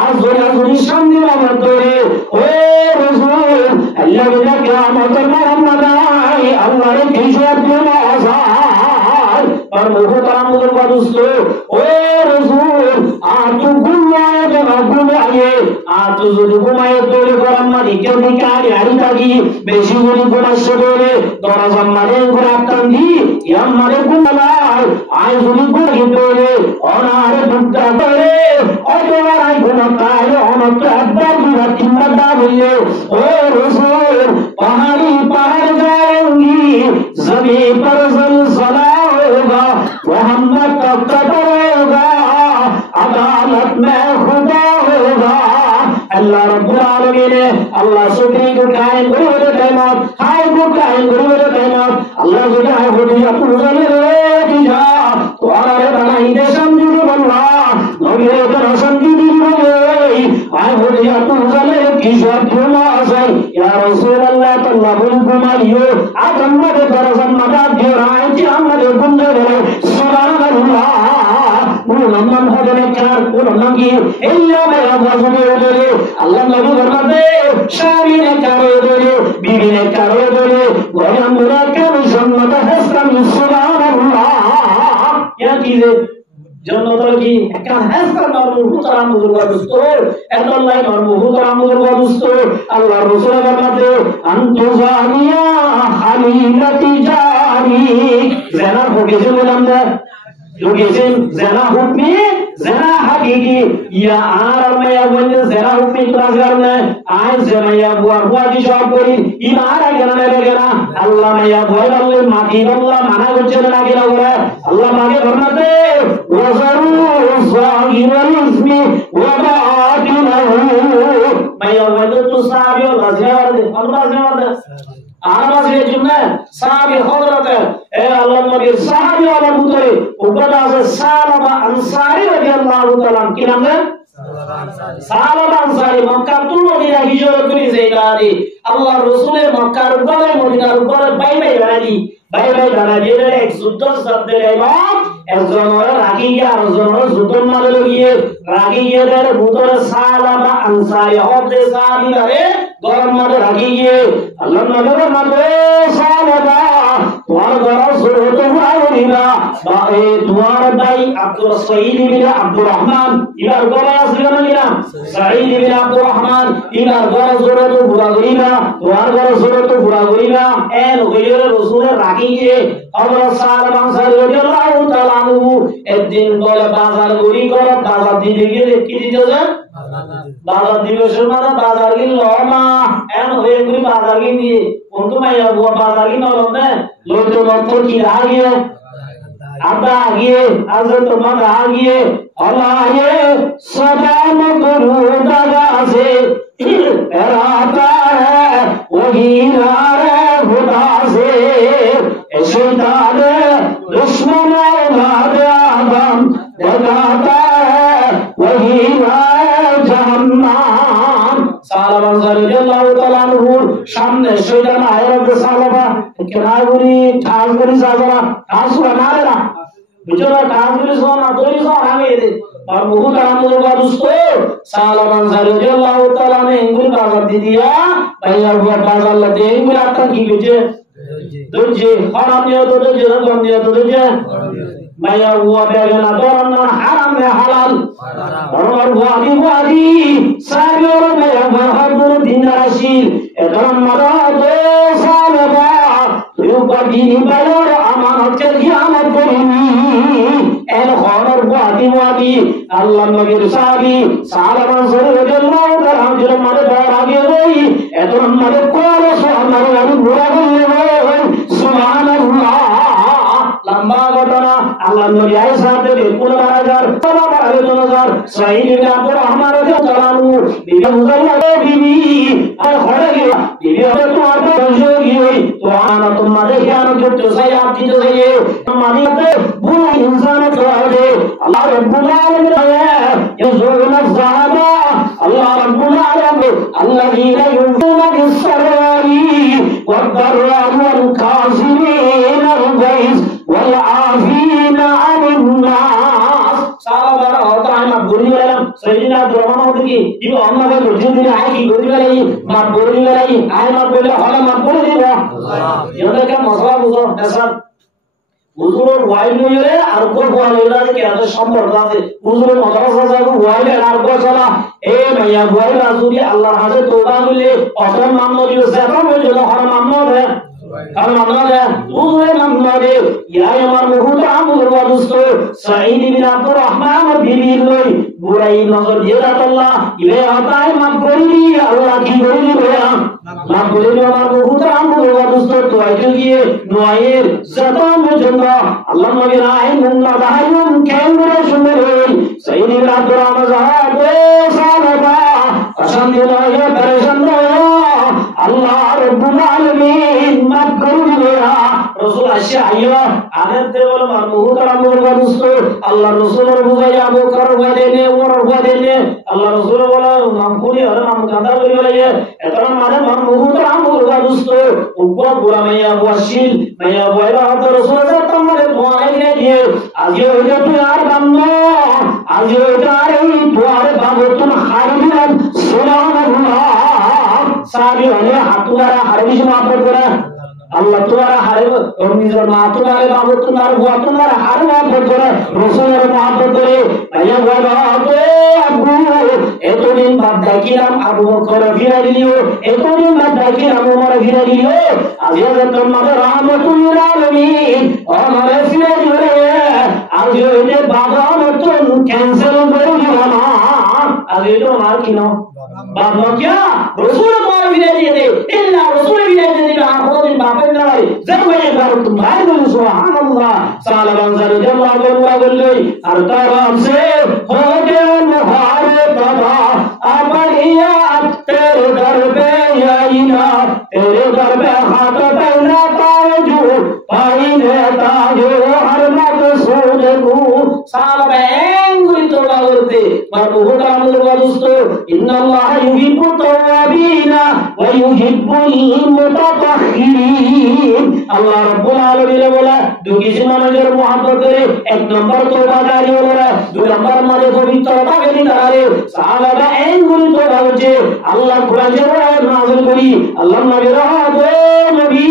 আজ যদি শান্তি লাভ করে ও রাসূল আল্লাহ বিনা কিয়ামতের মারামাদাই আল্লাহর কিসব দিনা আসার আর মুহতারাম মুসলমান দোস্ত ও রাসূল আত ঘুমায় যেন ঘুমায় আত যদি ঘুমায় তোরে গরমা দিকে দিকে আড়ি থাকি বেশি যদি ঘুমাচ্ছে বলে দরজা মারে ঘুরাতাম দি ইয়াম মারে ঘুমালাই আয় যদি ঘুরি তোরে অনারে বুদ্ধা করে অজবার আয় ঘুমাতায় অনত একবার ঘুরা তিনবার দা বললে ও রাসূল पहाड़ी पहाड़ जाएंगी जमी पर ज़लज़ला होगा मोहम्मद का कब्र होगा अदालत में खुदा होगा अल्लाह रब्बुल आलमीन अल्लाह सुखी को कायम करे कहमत हाय को कायम करे कहमत अल्लाह जुदा है खुदी अपने जले रे जा तुम्हारे बनाई दे समझ अल्लाह नबी के समझ दी आय खुदी अपने जले की शर्त ना सही या रसूल अल्लाह तल्ला बोल घुमाइयो आज हमारे दरअसल मजा दे रहा है कि हमारे गुंडे बोले सुभानअल्लाह वो नमन हो जाने कार वो नमन की इल्ला मेरा वजने बोले अल्लाह नबी फरमाते शादी ने करे बोले बीवी ने करे बोले गोया मुरा के जन्नत है सब सुभानअल्लाह क्या चीज़ জন্নতর কি একটা হাসনা মুহতারাম মুজুরবা দোস্তর এতলাই মুহতারাম মুজুরবা দোস্তর আল্লাহ রাসূল ফরমাতে আনতুজানিয়া হালিলাতি জারি জানা ভোগেছে বললাম না যোগেছেন জানা হুকমি জানা হাকিকি ইয়া আর মায়া বলে জানা হুকমি ক্লাস করনে আই জামাইয়া বুয়া বুয়া কি সব করি ইমার আগে না লাগে না আল্লাহ মায়া ভয় বললে মাটি আল্লাহ মানা করছে না লাগে না করে আল্লাহ মাকে ফরমাতে ওয়াজারু সাগিরাল ইসমি ওয়া বাতিনাহু মায়া বলে তো সাবিও লাজওয়ার দে আল্লাহ লাজওয়ার দে আওয়াজ এর জন্য সাহাবী হযরত এ আল্লাহর নবীর সাহাবী আলা মুতরে উবাদা আছে সালামা আনসারী রাদিয়াল্লাহু তাআলা কি নাম দেন সালামা আনসারী মক্কা টু মদিনা হিজরত করে যাইতারি আল্লাহর রাসূলের মক্কার উপরে মদিনার উপরে বাই বানাই দিয়ে এক যুদ্ধ শব্দের ইমাম একজন রাগী আর একজন যুদ্ধ মাঝে গিয়ে রাগী এর ভিতরে সালামা আনসারী হবে সাহাবী রে গরম মাঝে রাগী গিয়ে আল্লাহর নবীর মাঝে সালামা তোমার গরম শুরু তো হয়নি করিবা বা এই তোমার ভাই আব্দুল সাঈদ ইবনে আব্দুর রহমান ইবার গলা আছে না নিলাম সাঈদ ইবনে আব্দুর রহমান ইবার গলা জোরে তো বুড়া করিবা তোমার গলা জোরে তো বুড়া করিবা এন হইলে রাসূলের রাগি গিয়ে হযরত সাহাবা আনসারী রাদিয়াল্লাহু তাআলা আনহু একদিন বলে বাজার গরি করে বাজার দিতে গিয়ে কি দিতে যায় বাজার দিবসের মানে বাজার কি লমা এন হয়ে গরি বাজার কি দিয়ে কোন মাইয়া বুয়া বাজার কি নলনে লোটো মত কি রাগিয়ে আদা আগিয়ে হযরত মত আগিয়ে আল্লাহে সদাম করু দাদা से डराता है वही नार खुदा से शैतान दुश्मन औलाद आदम डराता है वही नार जहन्नम सालमान রাদিয়াল্লাহু তাআলা আনহুর সামনে শয়তান আয়াত সালাবা কেনাগুরি ঠাসগুরি সাজারা ঠাসুরা নারেরা বিচরা ঠাসগুরি সোনা দড়ি সো আমি আর বহুত আনন্দ বাদুস্ত সালমান রাদিয়াল্লাহু তাআলা ने इंगुल बाजार दी दिया भाईया हुआ बाजार लते इंगुल आता की बेचे दोजे हराम ने तो दोजे बंद ने तो दोजे भाईया हुआ बेगना दरना हराम ने हलाल और वादी वादी सागर में बहादुर दिन राशिल एदम मरा दो सालबा यू कभी बलोर अमानत के गियामत करीमी एन खौर वादी वादी अल्लाह नबीर साहबी सालमान রাদিয়াল্লাহু তাআলা আনহু মারে দর আগে ওই এদম মারে কোলে সুবহানাল্লাহ আমি বুড়া বললে সুবহানাল্লাহ লম্বা ঘটনা আল্লাহ নবী আয়েশাতে কোন বাজার বাবা বাড়াবে দনজার সাঈদ ইবনে আব্দুর রহমান রাদিয়াল্লাহু আনহু বিবি মুজাল্লাহ বিবি আর ঘরে গিয়ে বিবি হবে তোমার বসে গিয়ে তো আনা তোমারে জ্ঞান করতে চাই আপনি তো চাই মানিতে বুড়া ইনসান তো আছে আল্লাহ রাব্বুল আলামিন يزورون الصحابة الله رب العالمين الذين ينفقون بالسراء والضراء والكاظمين الغيظ والعافين عن الناس सारा होता है मैं बोलने वाला सैयदना दुरमान होते की ये अम्मा का दुर्जन दिन आए की बोलने वाला ये मैं बोलने वाला ये आए मैं बोले हला मैं बोल दिया ये तो क्या मसला बुझो ऐसा হুজুরের ওয়াইল নিয়ে আর কোন কোন ওইলাতে কি আছে সম্পর্ক আছে হুজুরের মাদ্রাসা যাবে ওয়াইল আর কোন চলা এ ভাইয়া ওয়াইল যদি আল্লাহর হাতে তওবা করলে অসম মামলা দিও সেটা হয়ে গেল হারাম মামলা হবে কারণ মামলা দেয় হুজুরের মামলা দে ইয়া আমার মুহুত আমর ওয়াদুস্ত সাঈদ ইবনে আব্দুর রহমান বিবির লই বুড়াই নজর দিয়ে আল্লাহ ইবে আতায় মাফ করি আল্লাহ কি করি ভাইয়া মাফ করে দিও আমার মুহুত আমর ওয়াদুস্ত তো আইতে গিয়ে নয়ের জাতাম জন্য আল্লাহ নবী রাহিমুল্লাহ দাইয়ুম কেমনে শুনবে সাঈদ ইবনে আব্দুর রহমান সাহাবে সাহাবা অশান্তি নয় পরেশান নয় আল্লাহ রাব্বুল আলামিন মাফ করে দিও রাসূল আশা আইয়া আদের দেওয়াল মারমুহুত আমর ওয়াদুস্ত আল্লাহ রাসূলের বুঝাই আবু বকর ওয়াদেনে ওমর ওয়াদেনে আল্লাহ রাসূল বলে মাফ করি আর মাফ কাদা করি বলে এতন মানে মারমুহুত আমর ওয়াদুস্ত উপর পুরা মাইয়া ওয়াসিল মাইয়া ওয়াইলা হত রাসূল তোমারে দোয়াই দিয়ে আজ হইলো তুই আর বান্দা আজ হইলো এই তোর বাবু তুমি হারিবেন সুবহানাল্লাহ সাবি হলে হাতুরা হারিস মাফ করে আল্লাহ তোমার হারিব নিজের মা তোমার বাবু তোমার বুয়া তোমার হার মাফ করে রাসূলের মহব্বত করে ভাইয়া বলো আবু এতদিন বাদ ডাকিলাম আবু বকর ফিরে দিও এতদিন বাদ ডাকিলাম ওমর ফিরে দিও আজ তোমার রহমতুল আলামিন ওমর ফিরে দিও আজ এই বাবা মতন ক্যান্সেল করে দিও না আজ এটা আর কি না বাবা কি রাসূল তোমার ফিরে দিয়ে দে ইল্লা রাসূল ফিরে দিয়ে দিবে আর কোনদিন বাপের নয় জবে একবার তোমার বলে সুবহানাল্লাহ সালামান রাদিয়াল্লাহু তাআলা বললে আর তরফ সে हो गया मुहारे बाबा अमरिया तेरे दर पे आईना तेरे दर पे हाथ पहना ताजू पाई ने ताजू हर मत सूझ को साल बेंगुरी तोबा करते बहुत आमर वादुस्तो इन्नल्लाह युहिब्बु तव्वाबीना व युहिब्बुल मुताताहिरीन अल्लाह रब्बुल आलामीन बोला दो किसी মানুষের मोहब्बत করে এক নম্বর তওবাদারি বলে দুই নম্বর মানে পবিত্রতা গেলি তারে সাহাবারা এনগুলো তওবা করছে আল্লাহ কোরআনের আয়াত নাযিল করি আল্লাহ নবীর নবী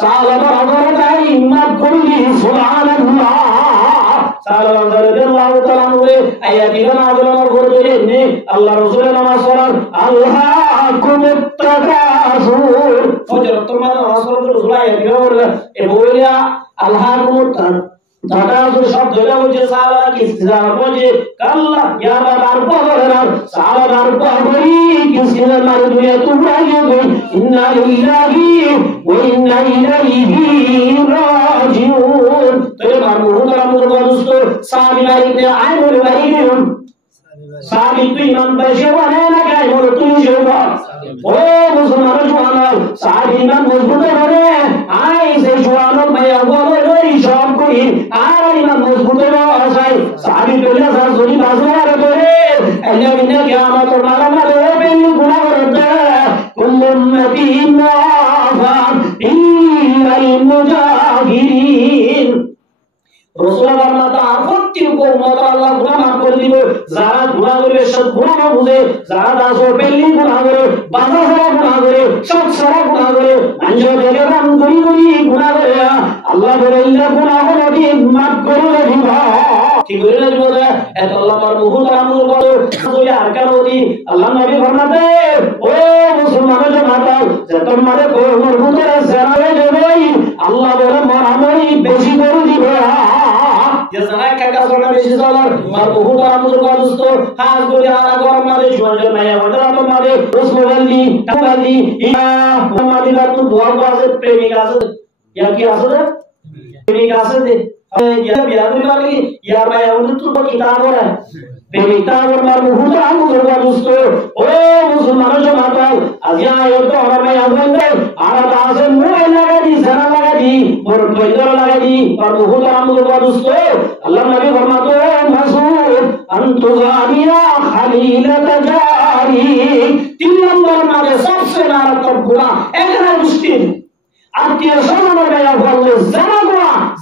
সাহাবারা হযরত আলী মাফ করি সুবহানাল্লাহ করে আয়াতিরা নাযিল হওয়ার পরে বলেন আল্লাহ রাসূলের নামাজ পড়ার আল্লাহুকুমুত তাকাসুর ফজর তোমার নামাজ পড়ার রাসূল আয়াতিরা বলে এ বলিয়া আল্লাহুকুমুত তাকাসুর শব্দ এটা হচ্ছে সাহাবারা কি ইস্তিজার বলে কাল্লা ইয়া বাবার পড়ার সাহাবার পড়ি কিসিনা মার দুনিয়া তোমরা গই ইন্না লিল্লাহি ওয়া ইন্না ইলাইহি রাজিউন তো এবার মুহতারাম দোস্ত সাহাবী ইবনে আইনুল ওয়াইদিন সাহাবী তুই ইমান বেশি মানে না গায় বলো তুমি যেবা ও মুসলমান জওয়ান সাহাবী ইমান মজবুত করে আই সে জওয়ান মায়া বলে ওই সব কই আর ইমান মজবুত হয় সাহাবী বলে স্যার যদি বাজার করে আল্লাহ বিনা কিয়ামত মারামারে বেল গুনাহ করতে কুল্লু উম্মতি মাফান ইল্লাল মুজাহিরিন রাসূল বর্ণনা প্রত্যেক উম্মত আল্লাহ গুনাহ মাফ করে দিবে যারা গুনাহ করে সব গুনাহ বুঝে যারা দাসো বেলি গুনাহ করে বাধা ছাড়া গুনাহ করে সব ছাড়া গুনাহ করে আঞ্জা থেকে রাম করি গুনাহ করে আল্লাহ বলে ইল্লা গুনাহ নবী মাফ করে দিবা কি বলে না বলে এত আল্লাহর মুহতারামুল বলে বলে আর কেন দি আল্লাহ নবী ফরমাতে ও মুসলমানের জমাতা যে তোমারে কোমর ভিতরে জানাবে দেবে আল্লাহ বলে মরামরি বেশি করে দিবে যে জানা কাকা সোনা বেশি চলার মার মুহতারামুল দোস্ত হাজ করে আর গরম মারে জোয়ান মায়া ওটা মারে রসমালি টাওয়ালি ইয়া মাদিনা তো দোয়া আছে প্রেমিক আছে ইয়া কি আছে প্রেমিক আছে দে ইয়া বিয়াদুল লাগি ইয়া মায়া ওটা তো কিতাব है প্রেমিকতার মার মুহতারামুল দোস্ত ও মুসলমানের জমাতা আজ আয় তো আমার মায়া বন্ধে আর আছে মুয়ে লাগাদি জানা লাগাদি और पैदल लगा दी और बहुत आराम से दोस्त अल्लाह नबी फरमाते हैं मसूद अंतुजानिया खलीलत जारी 3 नंबर मारे सबसे मारात्मक गुनाह एकरा मुश्किल আত্মীয় স্বজনের গায়ে বললে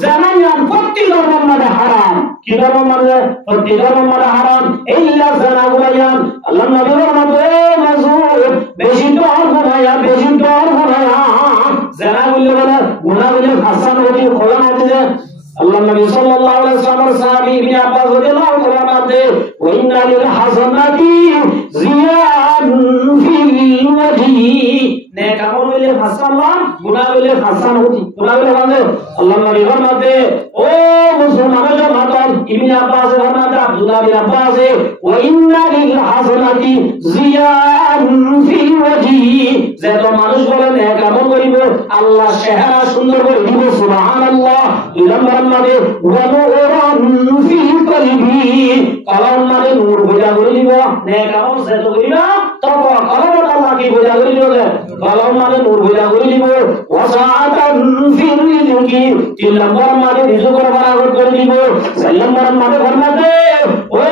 জানা নিয়ম প্রতি ধর্মের মধ্যে হারাম কি ধর্ম মানে প্রতি ধর্মের মধ্যে হারাম ইল্লা জানা গুনায়ান আল্লাহ নবী ফরমাতে মজুর বেশি তো আর গুনায়া জানা বললে গুনাহ বলে হাসান হতে খোলা হতে আল্লাহ নবী সাল্লাল্লাহু আলাইহি ওয়াসাল্লাম সাহাবী ইবনে আব্বাস রাদিয়াল্লাহু তাআলা বলতে ওয়া ইন্না লিল হাসানাতি জিয়াদ ফিল ওয়াজহি নেক আমল হইলে হাসান গুনাহ হইলে হাসান হতি গুনাহ হইলে মানে আল্লাহ নবী ফরমাতে ও মুসলমানের জমাতা ইবনে আব্বাস ফরমাতে আব্দুল্লাহ বিন আব্বাস ওয়া ইন্না লিল হাসানাতি জিয়াদ ফিল ওয়াজহি যে তো মানুষ বলে নেক আমল করিব আল্লাহ চেহারা সুন্দর করে দিব সুবহানাল্লাহ ইলাম মানে ওয়ানুরান ফি কলবি কলম মানে নূর ভরা করে দিব নেক আমল সে তো করিবা তব কলম আল্লাহ কি ভরা করে দিবে কলম মানে নূর ভরা করে দিব ওয়াসাতান ফি রিজকি 3 নম্বর মানে রিজকের বরাবর করে দিব 4 নম্বর মানে ফরমাতে ও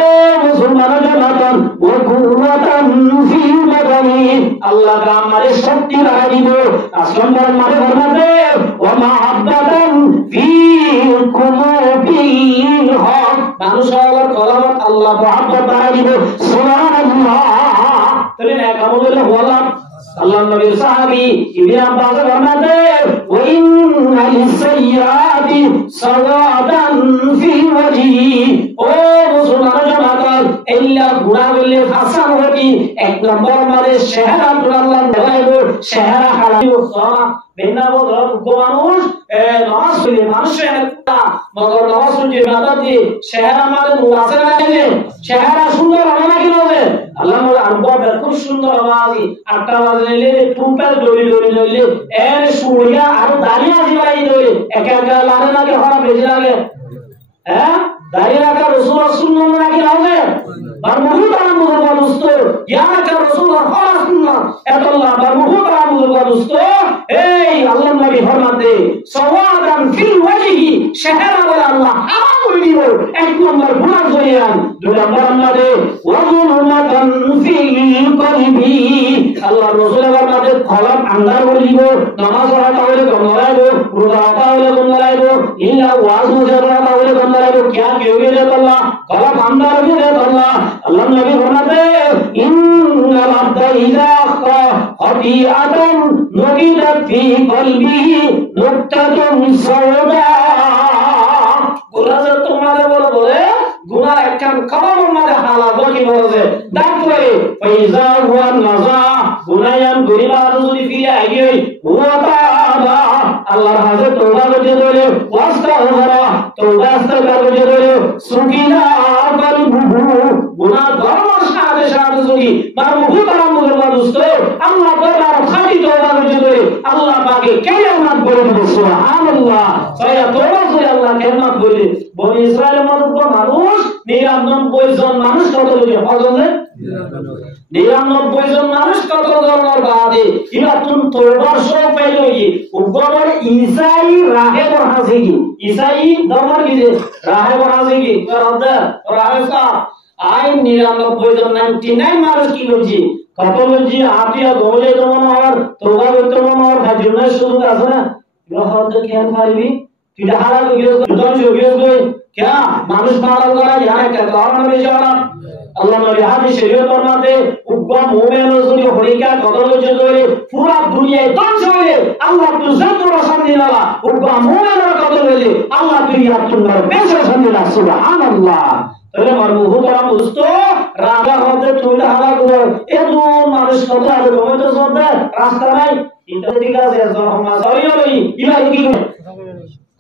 মুসলমানের জমাতা ওয়া কুরাতান ফি মাদানি আল্লাহ গ্রাম মানে শক্তি বাড়াই দিব 5 নম্বর মানে ফরমাতে ওয়া মাহাব্বাতান ফি কুলুবিল হক মানুষের কলমত আল্লাহ মুহাব্বত বাড়াই দিব সুবহানাল্লাহ তাহলে নেক আমল হলো ওয়ালা আল্লাহ নবীর সাহাবী ইবনে আব্বাস ফরমাতে ওয়া ইন্না লিসাইয়াতি সাওয়াদান ফি ওয়াজহি ও মুসলমান জামাত ইল্লা গুনাহ বললে হাসান হবি 1 নম্বর মানে চেহারা আল্লাহ দেখাইবো চেহারা হারাইবো বেনাবো মানুষ নামাজ পড়ে মানুষের একটা মগর নামাজ পড়ে ইবাদত দিয়ে চেহারা মানে আছে না চেহারা সুন্দর হবে না কি হবে আল্লাহ বলে আরবা খুব সুন্দর আওয়াজ 8টা বাজলে টুপটা দড়ি এর সুরিয়া আর দাঁড়িয়ে দিবাই দড়ি একা লাগে না কি হরা বেশি লাগে হ্যাঁ দাঁড়িয়ে রাখা রাসূল সুন্নাহ নাকি হবে বারমুহুত আমুল দোস্ত ইয়াকা রাসূল হরা সুন্নাহ এতাল্লাহ বারমুহুত আমুল দোস্ত এই আল্লাহ নবী ফরমাতে সাওয়াদান ফিল ওয়াজহি চেহারা বলে আল্লাহ হারাম করে দিব 1 নম্বর গুনাহ জরিয়ান 2 নম্বর আমাদের ওয়াজুলমাতান ফিল কলবি আল্লাহ রাসূল ফরমাতে কলব আন্ধার করে দিব নামাজ পড়া তাহলে গন্ডাইব রোজা তাহলে গন্ডাইব ইল্লা ওয়াজ মুজারা তাহলে গন্ডাইব क्या कहोगे रे अल्लाह कलम अंदर भी रे अल्लाह अल्लाह नबी फरमाते इन्नल अब्दा इज़ा खतीअतन नुकिदत फी कल्बिही नुक्तातुन सौदा गुनाह तुम्हारे बोले गुनाह एकখান কালো আল্লাহর হাজে তওবা করতে ধরে ওয়াস্তাগফারা তওবা ইস্তিগফার করতে ধরে সুকিনা কলবুহু গুনাহ ধর্মের সাথে সাথে যদি মারমুহু তারামুর বাদুস্ত আল্লাহ তাআলা খাঁটি তওবা করতে ধরে আল্লাহ পাকে কিয়ামত করে দিবে সুবহানাল্লাহ সায়া তওবা করে আল্লাহ কিয়ামত করে বনি ইসরাইলের মতো মানুষ 99 জন মানুষ কত লোকে হজনে 99 জন মানুষ কত ধর্মের বাদে এবার তুমি তওবার সব পাইলো কি উগমর ঈসাই রাহে বহাসে কি ঈসাই ধর্মের কি রাহে বহাসে কি করদা রাহে সা আই 99 জন 99 মানুষ কি বলছি কত বলছি আপিয়া দোলে তোমার তওবা করতে তোমার ভাজুনা শুরু আছে না রহত কেন পারবি তুই হারা গিয়েছ দুজন গিয়েছ क्या मानुष मारा करा यहाँ क्या कारण में जाना अल्लाह ने हादी शरीयत फरमाते उग्गा मोमेनो सुनी होड़ी क्या कदर जो जोरे पूरा दुनिया ध्वंस होए अल्लाह तुझे तो रसन दिलाला उग्गा मोमेनो कदर ले अल्लाह दुनिया तुम्हारे बेसे रसन दिला सुभान अल्लाह तले मरमुहु तरा मुस्तो राजा होते तुले हारा करो ए दो मानुष कदर आले तुम्हें तो सोते रास्ता नहीं इंटर दिखा से जोर हम सॉरी होई इला की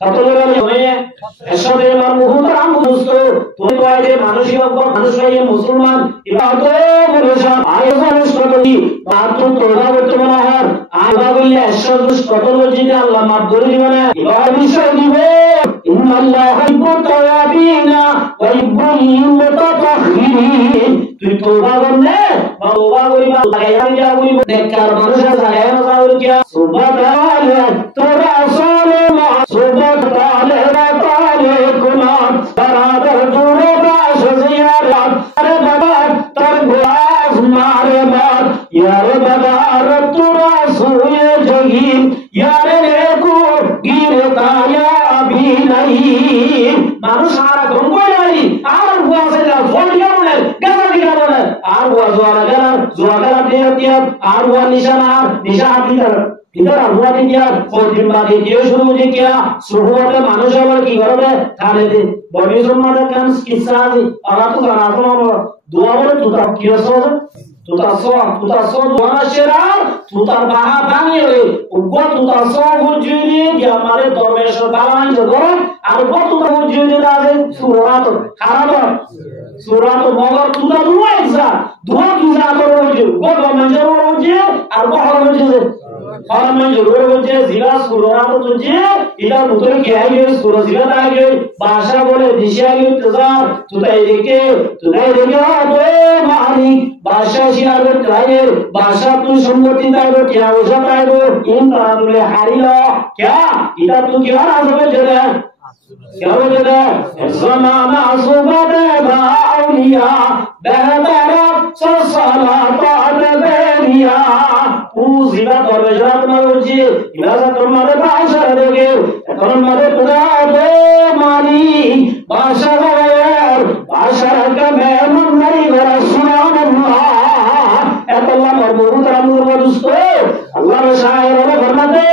কত বড় জনে এসবে মারমুহু তারাম মুস্তো তুমি কইলে মানুষই অজ্ঞ মানুষ হয়ে মুসলমান ইবাদত বলেছ আয়োজন করলি মাত্র তোরা বর্তমান হার আবা বললে এসব কত লজিতে আল্লাহ মাফ করে দিবে না এবার বিষয় দিবে ইন্নাল্লাহু ইউহিব্বুত তাওয়াবিনা ওয়া ইউহিব্বুল মুতাতাহহিরিন তুই তোবা করলে তোবা করিবা লাগাইয়া যা করিব নেককার মানুষ জায়গা না যাওয়ার কি সুবহানাল্লাহ তোরা আসলে सुबह ताले कुनार बराबर दूरे बाश जियारत अरे बदार तर गुलास मारे बार यार बदार तुरा सुए जगीन यार नेको गिरे ताया भी नहीं मानुष आरा गंगो जारी आर हुआ से जा फोड़िया बोले गला गिरा बोले आर हुआ जुआगला दिया आर हुआ निशाना भीतर इधर हुआ नहीं क्या और दिन बाद ये शुरू मुझे क्या सुबह के मानुष वाला की करोगे थाने दे बॉडी जोन मारे कान किस्सा दी और तो जाना तो दुआ बोले तू तो क्यों सो दुआ शेरा तू तो बाहा बांगे रे उगो तू तो सो गुजुरी क्या हमारे दरवेश बालान जगह और वो तू तो गुजुरी दादे सुरात खराब सुरात मगर तू तो दुआ तो रोज वो मंजर रोज और वो हर मंजर और मैं जरूर बोलते जिला सुरोना तो तुझे इधर उधर क्या है ये सुरो जिला आ गए भाषा बोले दिशा की इंतजार तू देखे तो मानी भाषा शियार कराए भाषा तू सम्मति दाएगो क्या हो सकता है तो इन तारुले हारी लो क्या इधर तू क्या राज में जगह क्या हो जगह ज़माना सुबह बाउलिया बेहतरा ससला पाद बेरिया उजिला दरवेशरा तुम्हारे उजी इलाजा तुम्हारे भाषा देगे এখন মারে তোরা দে মারি ভাষা গায়ের ভাষা কা মেমন নাই গরা সুবহানাল্লাহ এতলা মরমুহু তারামুর বদুস্ত আল্লাহর শায়ের ওরে ফরমাতে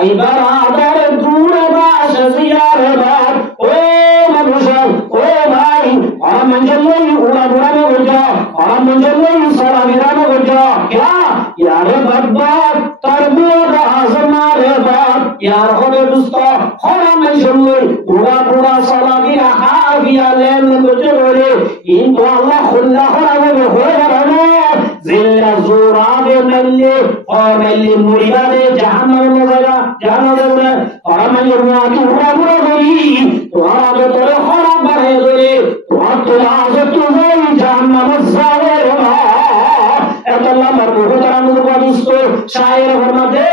আইবার আদার দূর ভাষা জিয়ারে বাদ ও মানুষ ও ভাই আমঞ্জলই উড়া উড়ানো গজা আমঞ্জলই সারা বিরানো গজা क्या यार बदबात तरबूज आजमारे बात यार होने दुस्ता होना नहीं जरूर पूरा पूरा साला की हाफिया लेन कुछ बोले इन तो अल्लाह खुदा होना में हो जाने जिल्ला जोरा दे नल्ले और नल्ले मुरिया दे जहन्नम में जाएगा और मैं ये मुआकी पूरा पूरा बोली तुम्हारा जो तेरे होना बढ़े बोले तुम्हारा आज तुम्हें जहन्नम जाए अल्लाह मरहूम तरामुर वादिस्तो शायर फरमाते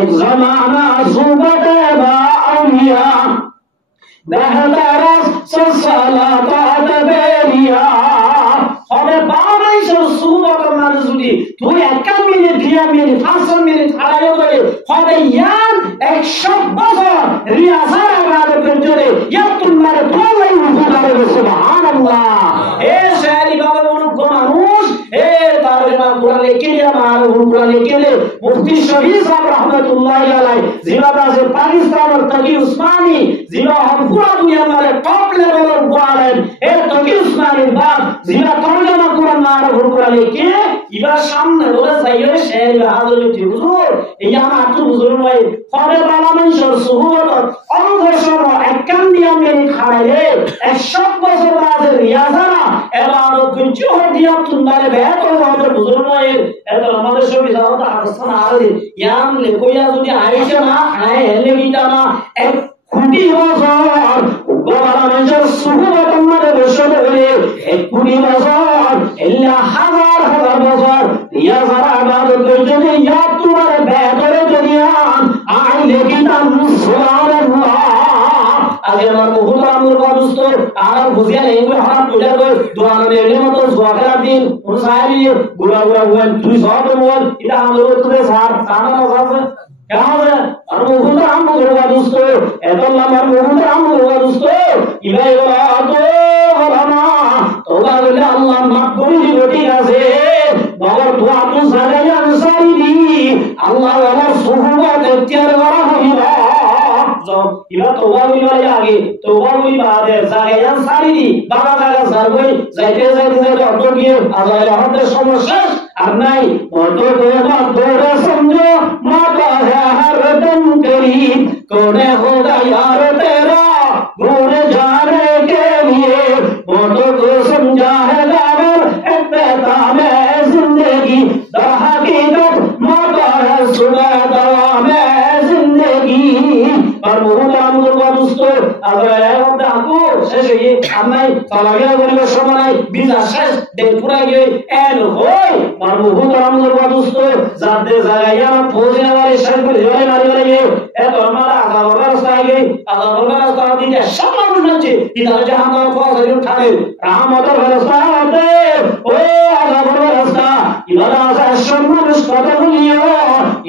एक ज़माना सुबत बाउलिया बेहतरा ससलाता बेरिया हमें बावरी से सुबत माने जुदी तू एक मिनट 2 मिनट 5 मिनट हायो करे हमें यार 100 बছর रियाज़त आबाद करते या तुम्हारे तोले उठारे सुभान अल्लाह ए शायरी बाबा মানুষ এ তারজমা কোরআনে কেলিয়া মারু কোরআনে কেলে মুফতি শহীদ সাহেব রহমাতুল্লাহি আলাইহি জিলাদা से पाकिस्तान और तकी उस्मानी जिला हम पूरा दुनिया में टॉप लेवल पर आलेम ए तकी उस्मानी बात जिला तर्जुमा कुरान मारु कुराने के ইবার সামনে ওরা যাইয়ে শের হাজার হুজুর এই আমার আত্ম হুজুর ভাই ফলে বালা মানুষের সুহুবত অন্ধ সময় এককান দিয়ে আমি খাড়াইলে 100 বছর বাদে রিয়াজানা এবার গুঞ্জ হয়ে দিয়া তুমারে বেত আমাদের হুজুর ভাই এত আমাদের সবই যাও তা হাসান আর ইয়াম লেকইয়া যদি আইছে না আয় হেলে গিটা না এক কোটি বছর বালা মানুষের সুহুবত আমাদের বসলে এক কোটি বছর ইল্লা হাজার হাজার বছর রিয়াজানা ইবাদত যদি ইয়া তোমার বেতরে যদি আইলে গিটা সুবহানাল্লাহ আগে আমার মুহতারামুল দোস্ত আর বুঝিয়া নেই হারাম পূজা কই দোয়ানো নেলে মত জোয়ারা দিন কোন সাহেবী গুড়া গুড়া হন তুই সব মন এটা আমলো তুই সার সানা না সাথে কেমন আর মুহতারামুল দোস্ত এতলা আমার মুহতারামুল দোস্ত ইবাই তো হলানা তোবা বলে আল্লাহ মাফ করে দিবে ঠিক আছে মগর দোয়া তো জানাই আনসারি দি আল্লাহ আমার সুবহানাহু এখতিয়ার করা হইবা ইবা তোবা বলিবা আগে তোবা বলিবা দে জায়গা সারি দি বাবা জায়গা সারবই যাইতে অত গিয়ে আজাইলে আমাদের সমস্যা আর নাই অত তোবা তোরা সমঝো মাতা है हर दम करीब कौन होगा यार तेरा भूल जाने के लिए मोटो को समझा है गावर इब्तिदा में जिंदगी दर हकीकत माता है सुबह दवा में जिंदगी और मुहतारामुल दोस्त আবার এমন আকু শেষ হয়ে আমি চলাগিয়া বলিব সময় বিজা শেষ দেন পুরা গিয়ে এল হই আর মুহতারামুল দোস্ত যাতে জায়গা পৌঁছে আমার শেষ করে জয় মারি মারি এত আমার আজাবার রাস্তা আগে আজাবার রাস্তা দিকে সব মানুষ আছে ইদার জাহান্নাম পৌঁছে থাকে রহমতের রাস্তা আছে ও আজাবার রাস্তা ইদার আছে সব মানুষ কথা বলিও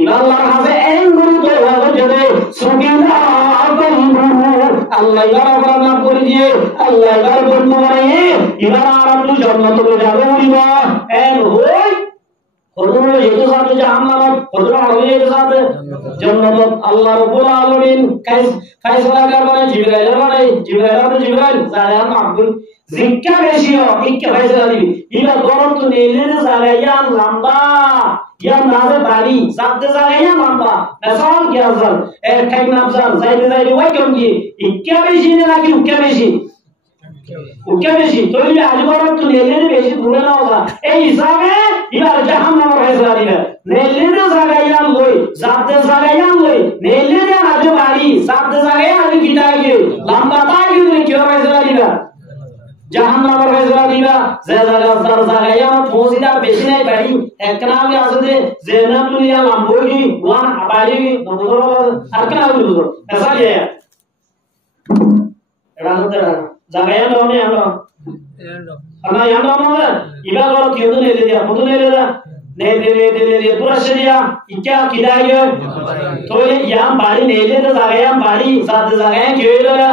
ইদার আছে এই গুরুত্ব হবে যদি সুবিধা আল্লাহ ইয়ারা মাফ করে দিয়ে আল্লাহ ইয়ার বন্ধু বানাইয়ে এবার আরামু জান্নাতে যাবে উড়িবা এন হই কতগুলো যেতে সাথে জাহান্নাম কতগুলো হবে যেতে সাথে জান্নাত আল্লাহ রাব্বুল আলামিন ফায়সালা করবে জিবরাইল জায়া মাহবুব জিক্কা বেশিও ইক্কা ফায়সালা দিবি ইবা গরম তো নেলে জায়গা লম্বা ইয়া নাজে বাড়ি সাথে জায়গা লম্বা মেসাল কি আজল এক খাই নামজান যাইতে ওই কেমন কি ইক্কা বেশি নাকি উক্কা বেশি উক্কা বেশি তৈরি আজ গরম তো নেলে বেশি দূরে না ওরা এই হিসাবে ইবার জাহান্নামের ফায়সালা দিবে নেলে জায়গা লই সাথে জায়গা লই নেলে আজ বাড়ি সাথে জায়গা আজ গিটাগে লম্বা তাই কি ফায়সালা দিবে জাহান্নামের ফায়সালা দিবা যে জায়গা পৌঁছিদার বেশি নাই বাড়ি একনামে আছে যে জেনাতুলিয়া লাম্বগি ওয়ান আবারি আর কেন বুঝো এসা যে রানতে জায়গা ননে আলো আনা ইয়ানো ননে ইবা গর কেদু নেলে দিয়া কত নেলে নেলে পুরা শরিয়া ইকা কিদায় তো ইয়াম বাড়ি নেলে তো জায়গা বাড়ি সাথে জায়গা কেইলা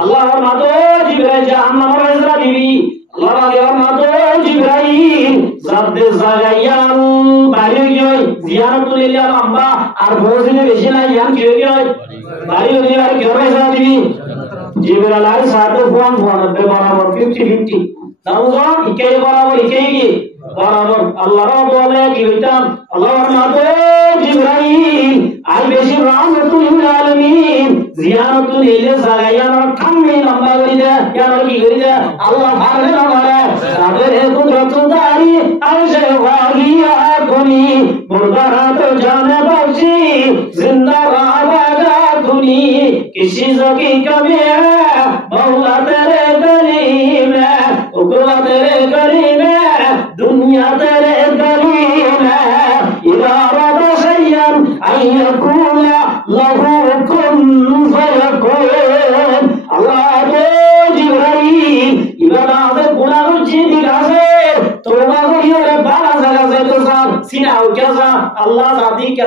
আল্লাহ মাতো জিবরাইল জাহান্নামের ফায়সালা দিবি আল্লাহ আগের মাতো জিবরাইল জাদে জাগায়াম বাড়ি গই জিয়ারত লিয়া লম্বা আর বসিলে বেশি না ইয়াম কি গই বাড়ি গই আর কি ফায়সালা দিবি জিবরাইল আর সাথে ফোন বরাবর 50-50 নামগো ইকাই বরাবর ইকাই কি বরাবর আল্লাহ বলে কি হইতাম আল্লাহর মাতো জিবরাইল আই বেশি রাহমাতুল আলামিন জিয়ারতুল ইলে জাগায়ার ঠাম্মি লম্বা করি দে ইয়ার কি করি দে আল্লাহ পারবে না মারে তাদের কুদরতদারি আরশে ওয়াহিয়া কোনি মুরদারা তো জানে বাজি জিন্দা রাহাগা কোনি কিসি জকি কবি হ্যায় মওলা তেরে করিম হ্যায় উকরা তেরে করিম হ্যায় দুনিয়া তেরে করিম হ্যায় ইদারাত শাইয়ান আইয়াকুলা লাহু কুন ফায়াকুন আল্লাহ তো জিবরাইল ইবাদা আছে গুনাহ জিদি আছে তোবা করিও রে বালা জায়গা যাইতো সাব সিনাও কেসা আল্লাহ জাতি কে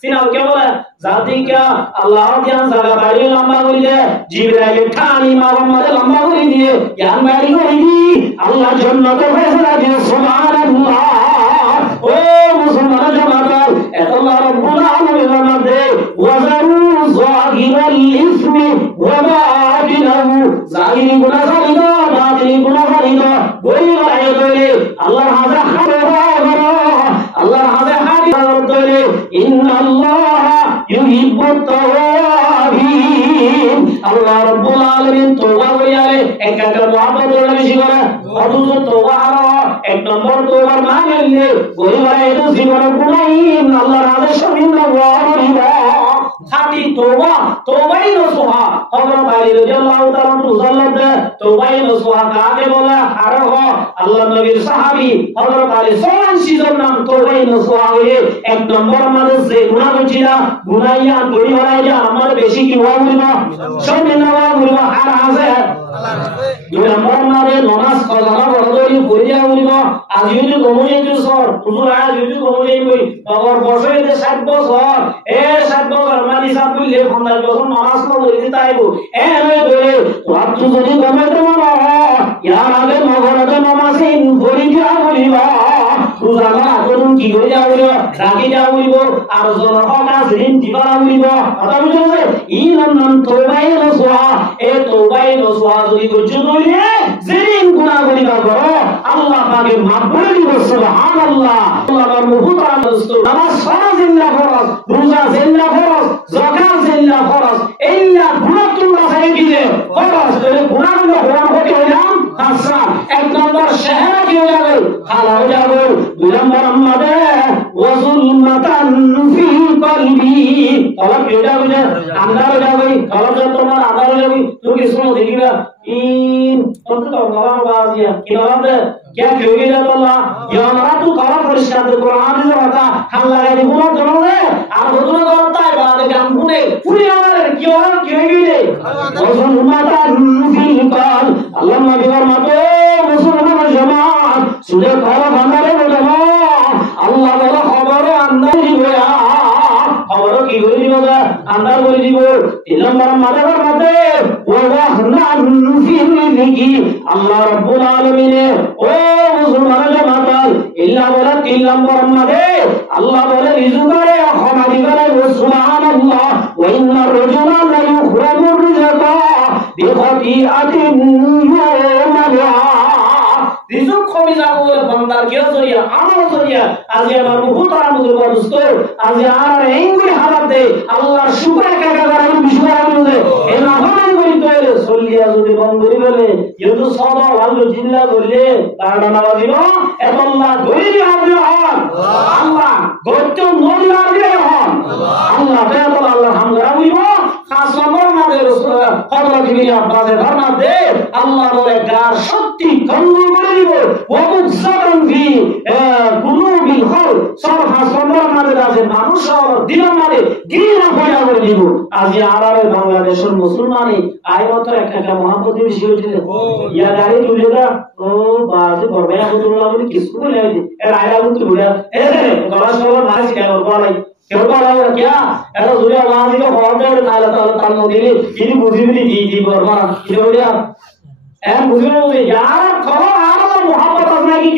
সিনাও কে বলে জাতি কে আল্লাহ ধ্যান জায়গা বাড়ি লম্বা করে দে জিবরাইল ঠানি মুহাম্মদ লম্বা করে দিয়ে ইয়ান বাড়ি করে দি আল্লাহ জান্নাতের ফায়সালা দিয়ে সুবহানাল্লাহ ও মুসলমান জামাত আল্লাহ রাব্বুল আলামিন মধ্যে ওয়াজারু যাহিরাল ইসমি ওয়া বাতিনাহু জাহিরি গুনাহ করিনা বাতিনি গুনাহ করিনা বইলা আয়াতে আল্লাহ হাজা খারা التوابين আল্লাহ রাব্বুল আলামিন তওবা করিয়ালে একা মহব্বত বেশি করে অথচ তওবা এক নম্বর তওবার মানে হইলে গরিবরা এত জীবন গুনাই আল্লাহর আদেশ বিনা ওয়ারিবা খালি তওবাই নসুহা হযরত আলী রাদিয়াল্লাহু তাআলা মুসাল্লাত তওবাই নসুহা কাকে বলে আরো আল্লাহর নবীর সাহাবী হযরত আলী সিজন নাম তওবাই নসুহা হয়ে এক নম্বর মানে যে গুনাহ করেছিল গুনাইয়া গরিবরা যে আমার বেশি কি হওয়া বলবা সবে না বলবা আর আছে দুই নম্বর মানে নামাজ কাজা বড়ই পড়িয়া বলবা আজ যদি কমে যেত স্যার হুজুর আজ যদি কমে যাইবই তখন বছরে 60 বছর 60 বছর মানে হিসাব করলে 50 বছর নামাজ না পড়িতে তাইবো ধরে রাত যদি কমে তো না ইয়ার আগে মগরতে নামাজিন পড়িয়া বলিবা রোজা না করুন কি করে যাও বলিবা রাখি যাও বলিবা আর জন হকা দিন দিবা বলিবা কথা বুঝলে ই নাম তওবাই নসুহা তওবাই নসুহা যদি করছো নইলে যেদিন গুনাহ করিবা করো আল্লাহ পাকে মাফ করে দিব সুবহানাল্লাহ আল্লাহর মুহতারাম দোস্ত নামাজ ফরজ ইল্লা ফরজ রোজা ইল্লা ফরজ যাকাত ইল্লা ফরজ ইল্লা গুনাহ তোমরা চাই দিলে ফরজ করে গুনাহগুলো হওয়ার হতে হইলাম হাসান এক নম্বর শহরে কি হয়ে যাবে হালা হয়ে যাবে দুই নম্বর আমাদের ওয়াজুলমাতান ফি কলবি কলব হয়ে যাবে আন্দার হয়ে যাবে কলব তোমার আন্দার হয়ে যাবে তুমি কি শুনো দেখিবা इन तो कलाम बाजिया किनाब क्या क्योंकि जब अल्लाह ये हमारा तू कलाम परिष्कार दे कुरान से बता हम लगा दी गुना करो रे आप दोनों करता है बात काम पुणे पूरी हमारे क्योंकि ले मुसलमाता फिल काल अल्लाह नबी और मतो मुसलमान जमात सुने कला बंदारे वो जमात अल्लाह वाला खबर अंदर ही गया खबर की করে দিব আন্দার করে দিব তিন নম্বর মাথার মধ্যে ওয়াহনান ফিরলিকি আল্লাহ রাব্বুল আলামিন ও মুসলমান জামাত ইল্লা বলা তিন নম্বর মধ্যে আল্লাহ বলে রিজু করে ক্ষমা দিবেন সুবহানাল্লাহ ওয়া ইন্না রাজুলা লা ইখরাজু রিজকা বিখাতিআতিন ইয়ামাল রিজুক কমে যাবো বান্দার কি জরিয়া আমার জরিয়া আজ আমার মুহতারাম দোস্ত আজ আর এঙ্গুলি হালাতে আল্লাহর শুকর কাকা করার বিষয় আছে এই নাফরমানি করিতে সল্লিয়া যদি বন্ধ করি বলে ইউতো সদা ভালো জিল্লা করলে তার নামাজ দিব এত আল্লাহ গরিবি হবে হন আল্লাহ গর্ত নদী হবে হন আল্লাহ তাআলা আল্লাহ হামদা বলিব খাস নম্বর মাদে রাসূল হযরত ইবনে আব্বাস ধর্ম দে আল্লাহ বলে গার শক্তি গন্ধ করে দিব ওয়াকুসারন ফি কুলুবিল খাল সব খাস নম্বর মাদে আছে মানুষ আর দিল মানে গিরা পয়দা করে দিব আজ আরারে বাংলাদেশের মুসলমানি আইমত একটা মহাপতি বেশি হয়েছিল ইয়া গাড়ি তুলেটা ও বাজে করবে আব্দুল্লাহ বলে কিছু বলে এর আইলা বলতে বলে এ গলা সবার মাছ কেন বলাই क्यों बोला क्या ऐसा सूर्य आवाज का फॉर्म है ताला ताला ताला दिली इनी बुझिबली दी बरमारा क्यों बोला ए बुझिबली यार खबर आ रहा मोहब्बत अपना की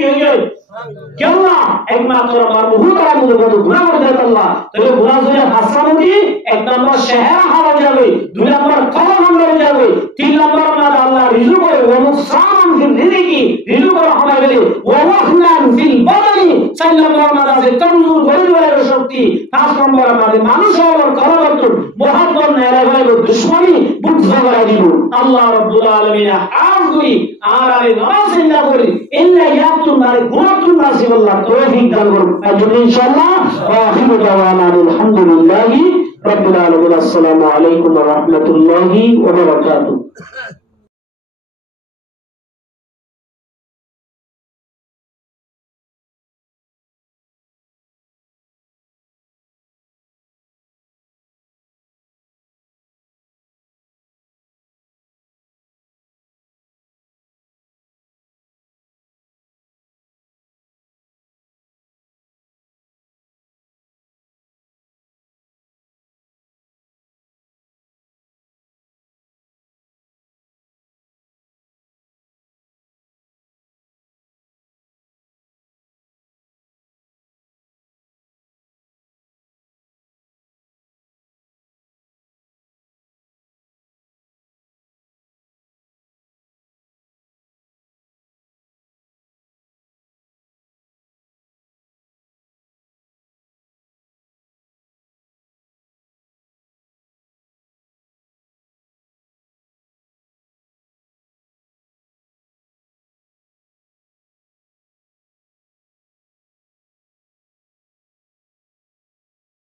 क्यों ना एक मात्र हमारा बहुत बड़ा मुझे बहुत गुनाह कर देता अल्लाह तो ये गुनाह से हसन होगी एक नंबर शहर हाल जावे दो नंबर कलम हम हो जावे तीन नंबर हमारा अल्लाह रिजु को वो नुकसान फिर जिंदगी रिजु को हमारे लिए वो वहनान फिल बदनी चार नंबर हमारा से कमजोर गरीब वाले शक्ति पांच नंबर हमारे মানুষ और करबत मोहब्बत ने रहे वो दुश्मनी बुद्ध करा दियो अल्लाह रब्बुल आलमीन आज कोई आरे नमाज इंदा करी इन्ना यातुन मारे गुनातुन नासिबुल्लाह तौफीक दान করুন আজকে ইনশাআল্লাহ আখিরু দাওয়ানা আলহামদুলিল্লাহি রাব্বিল আলামিন আসসালামু আলাইকুম ওয়া রাহমাতুল্লাহি ওয়া বারাকাতুহু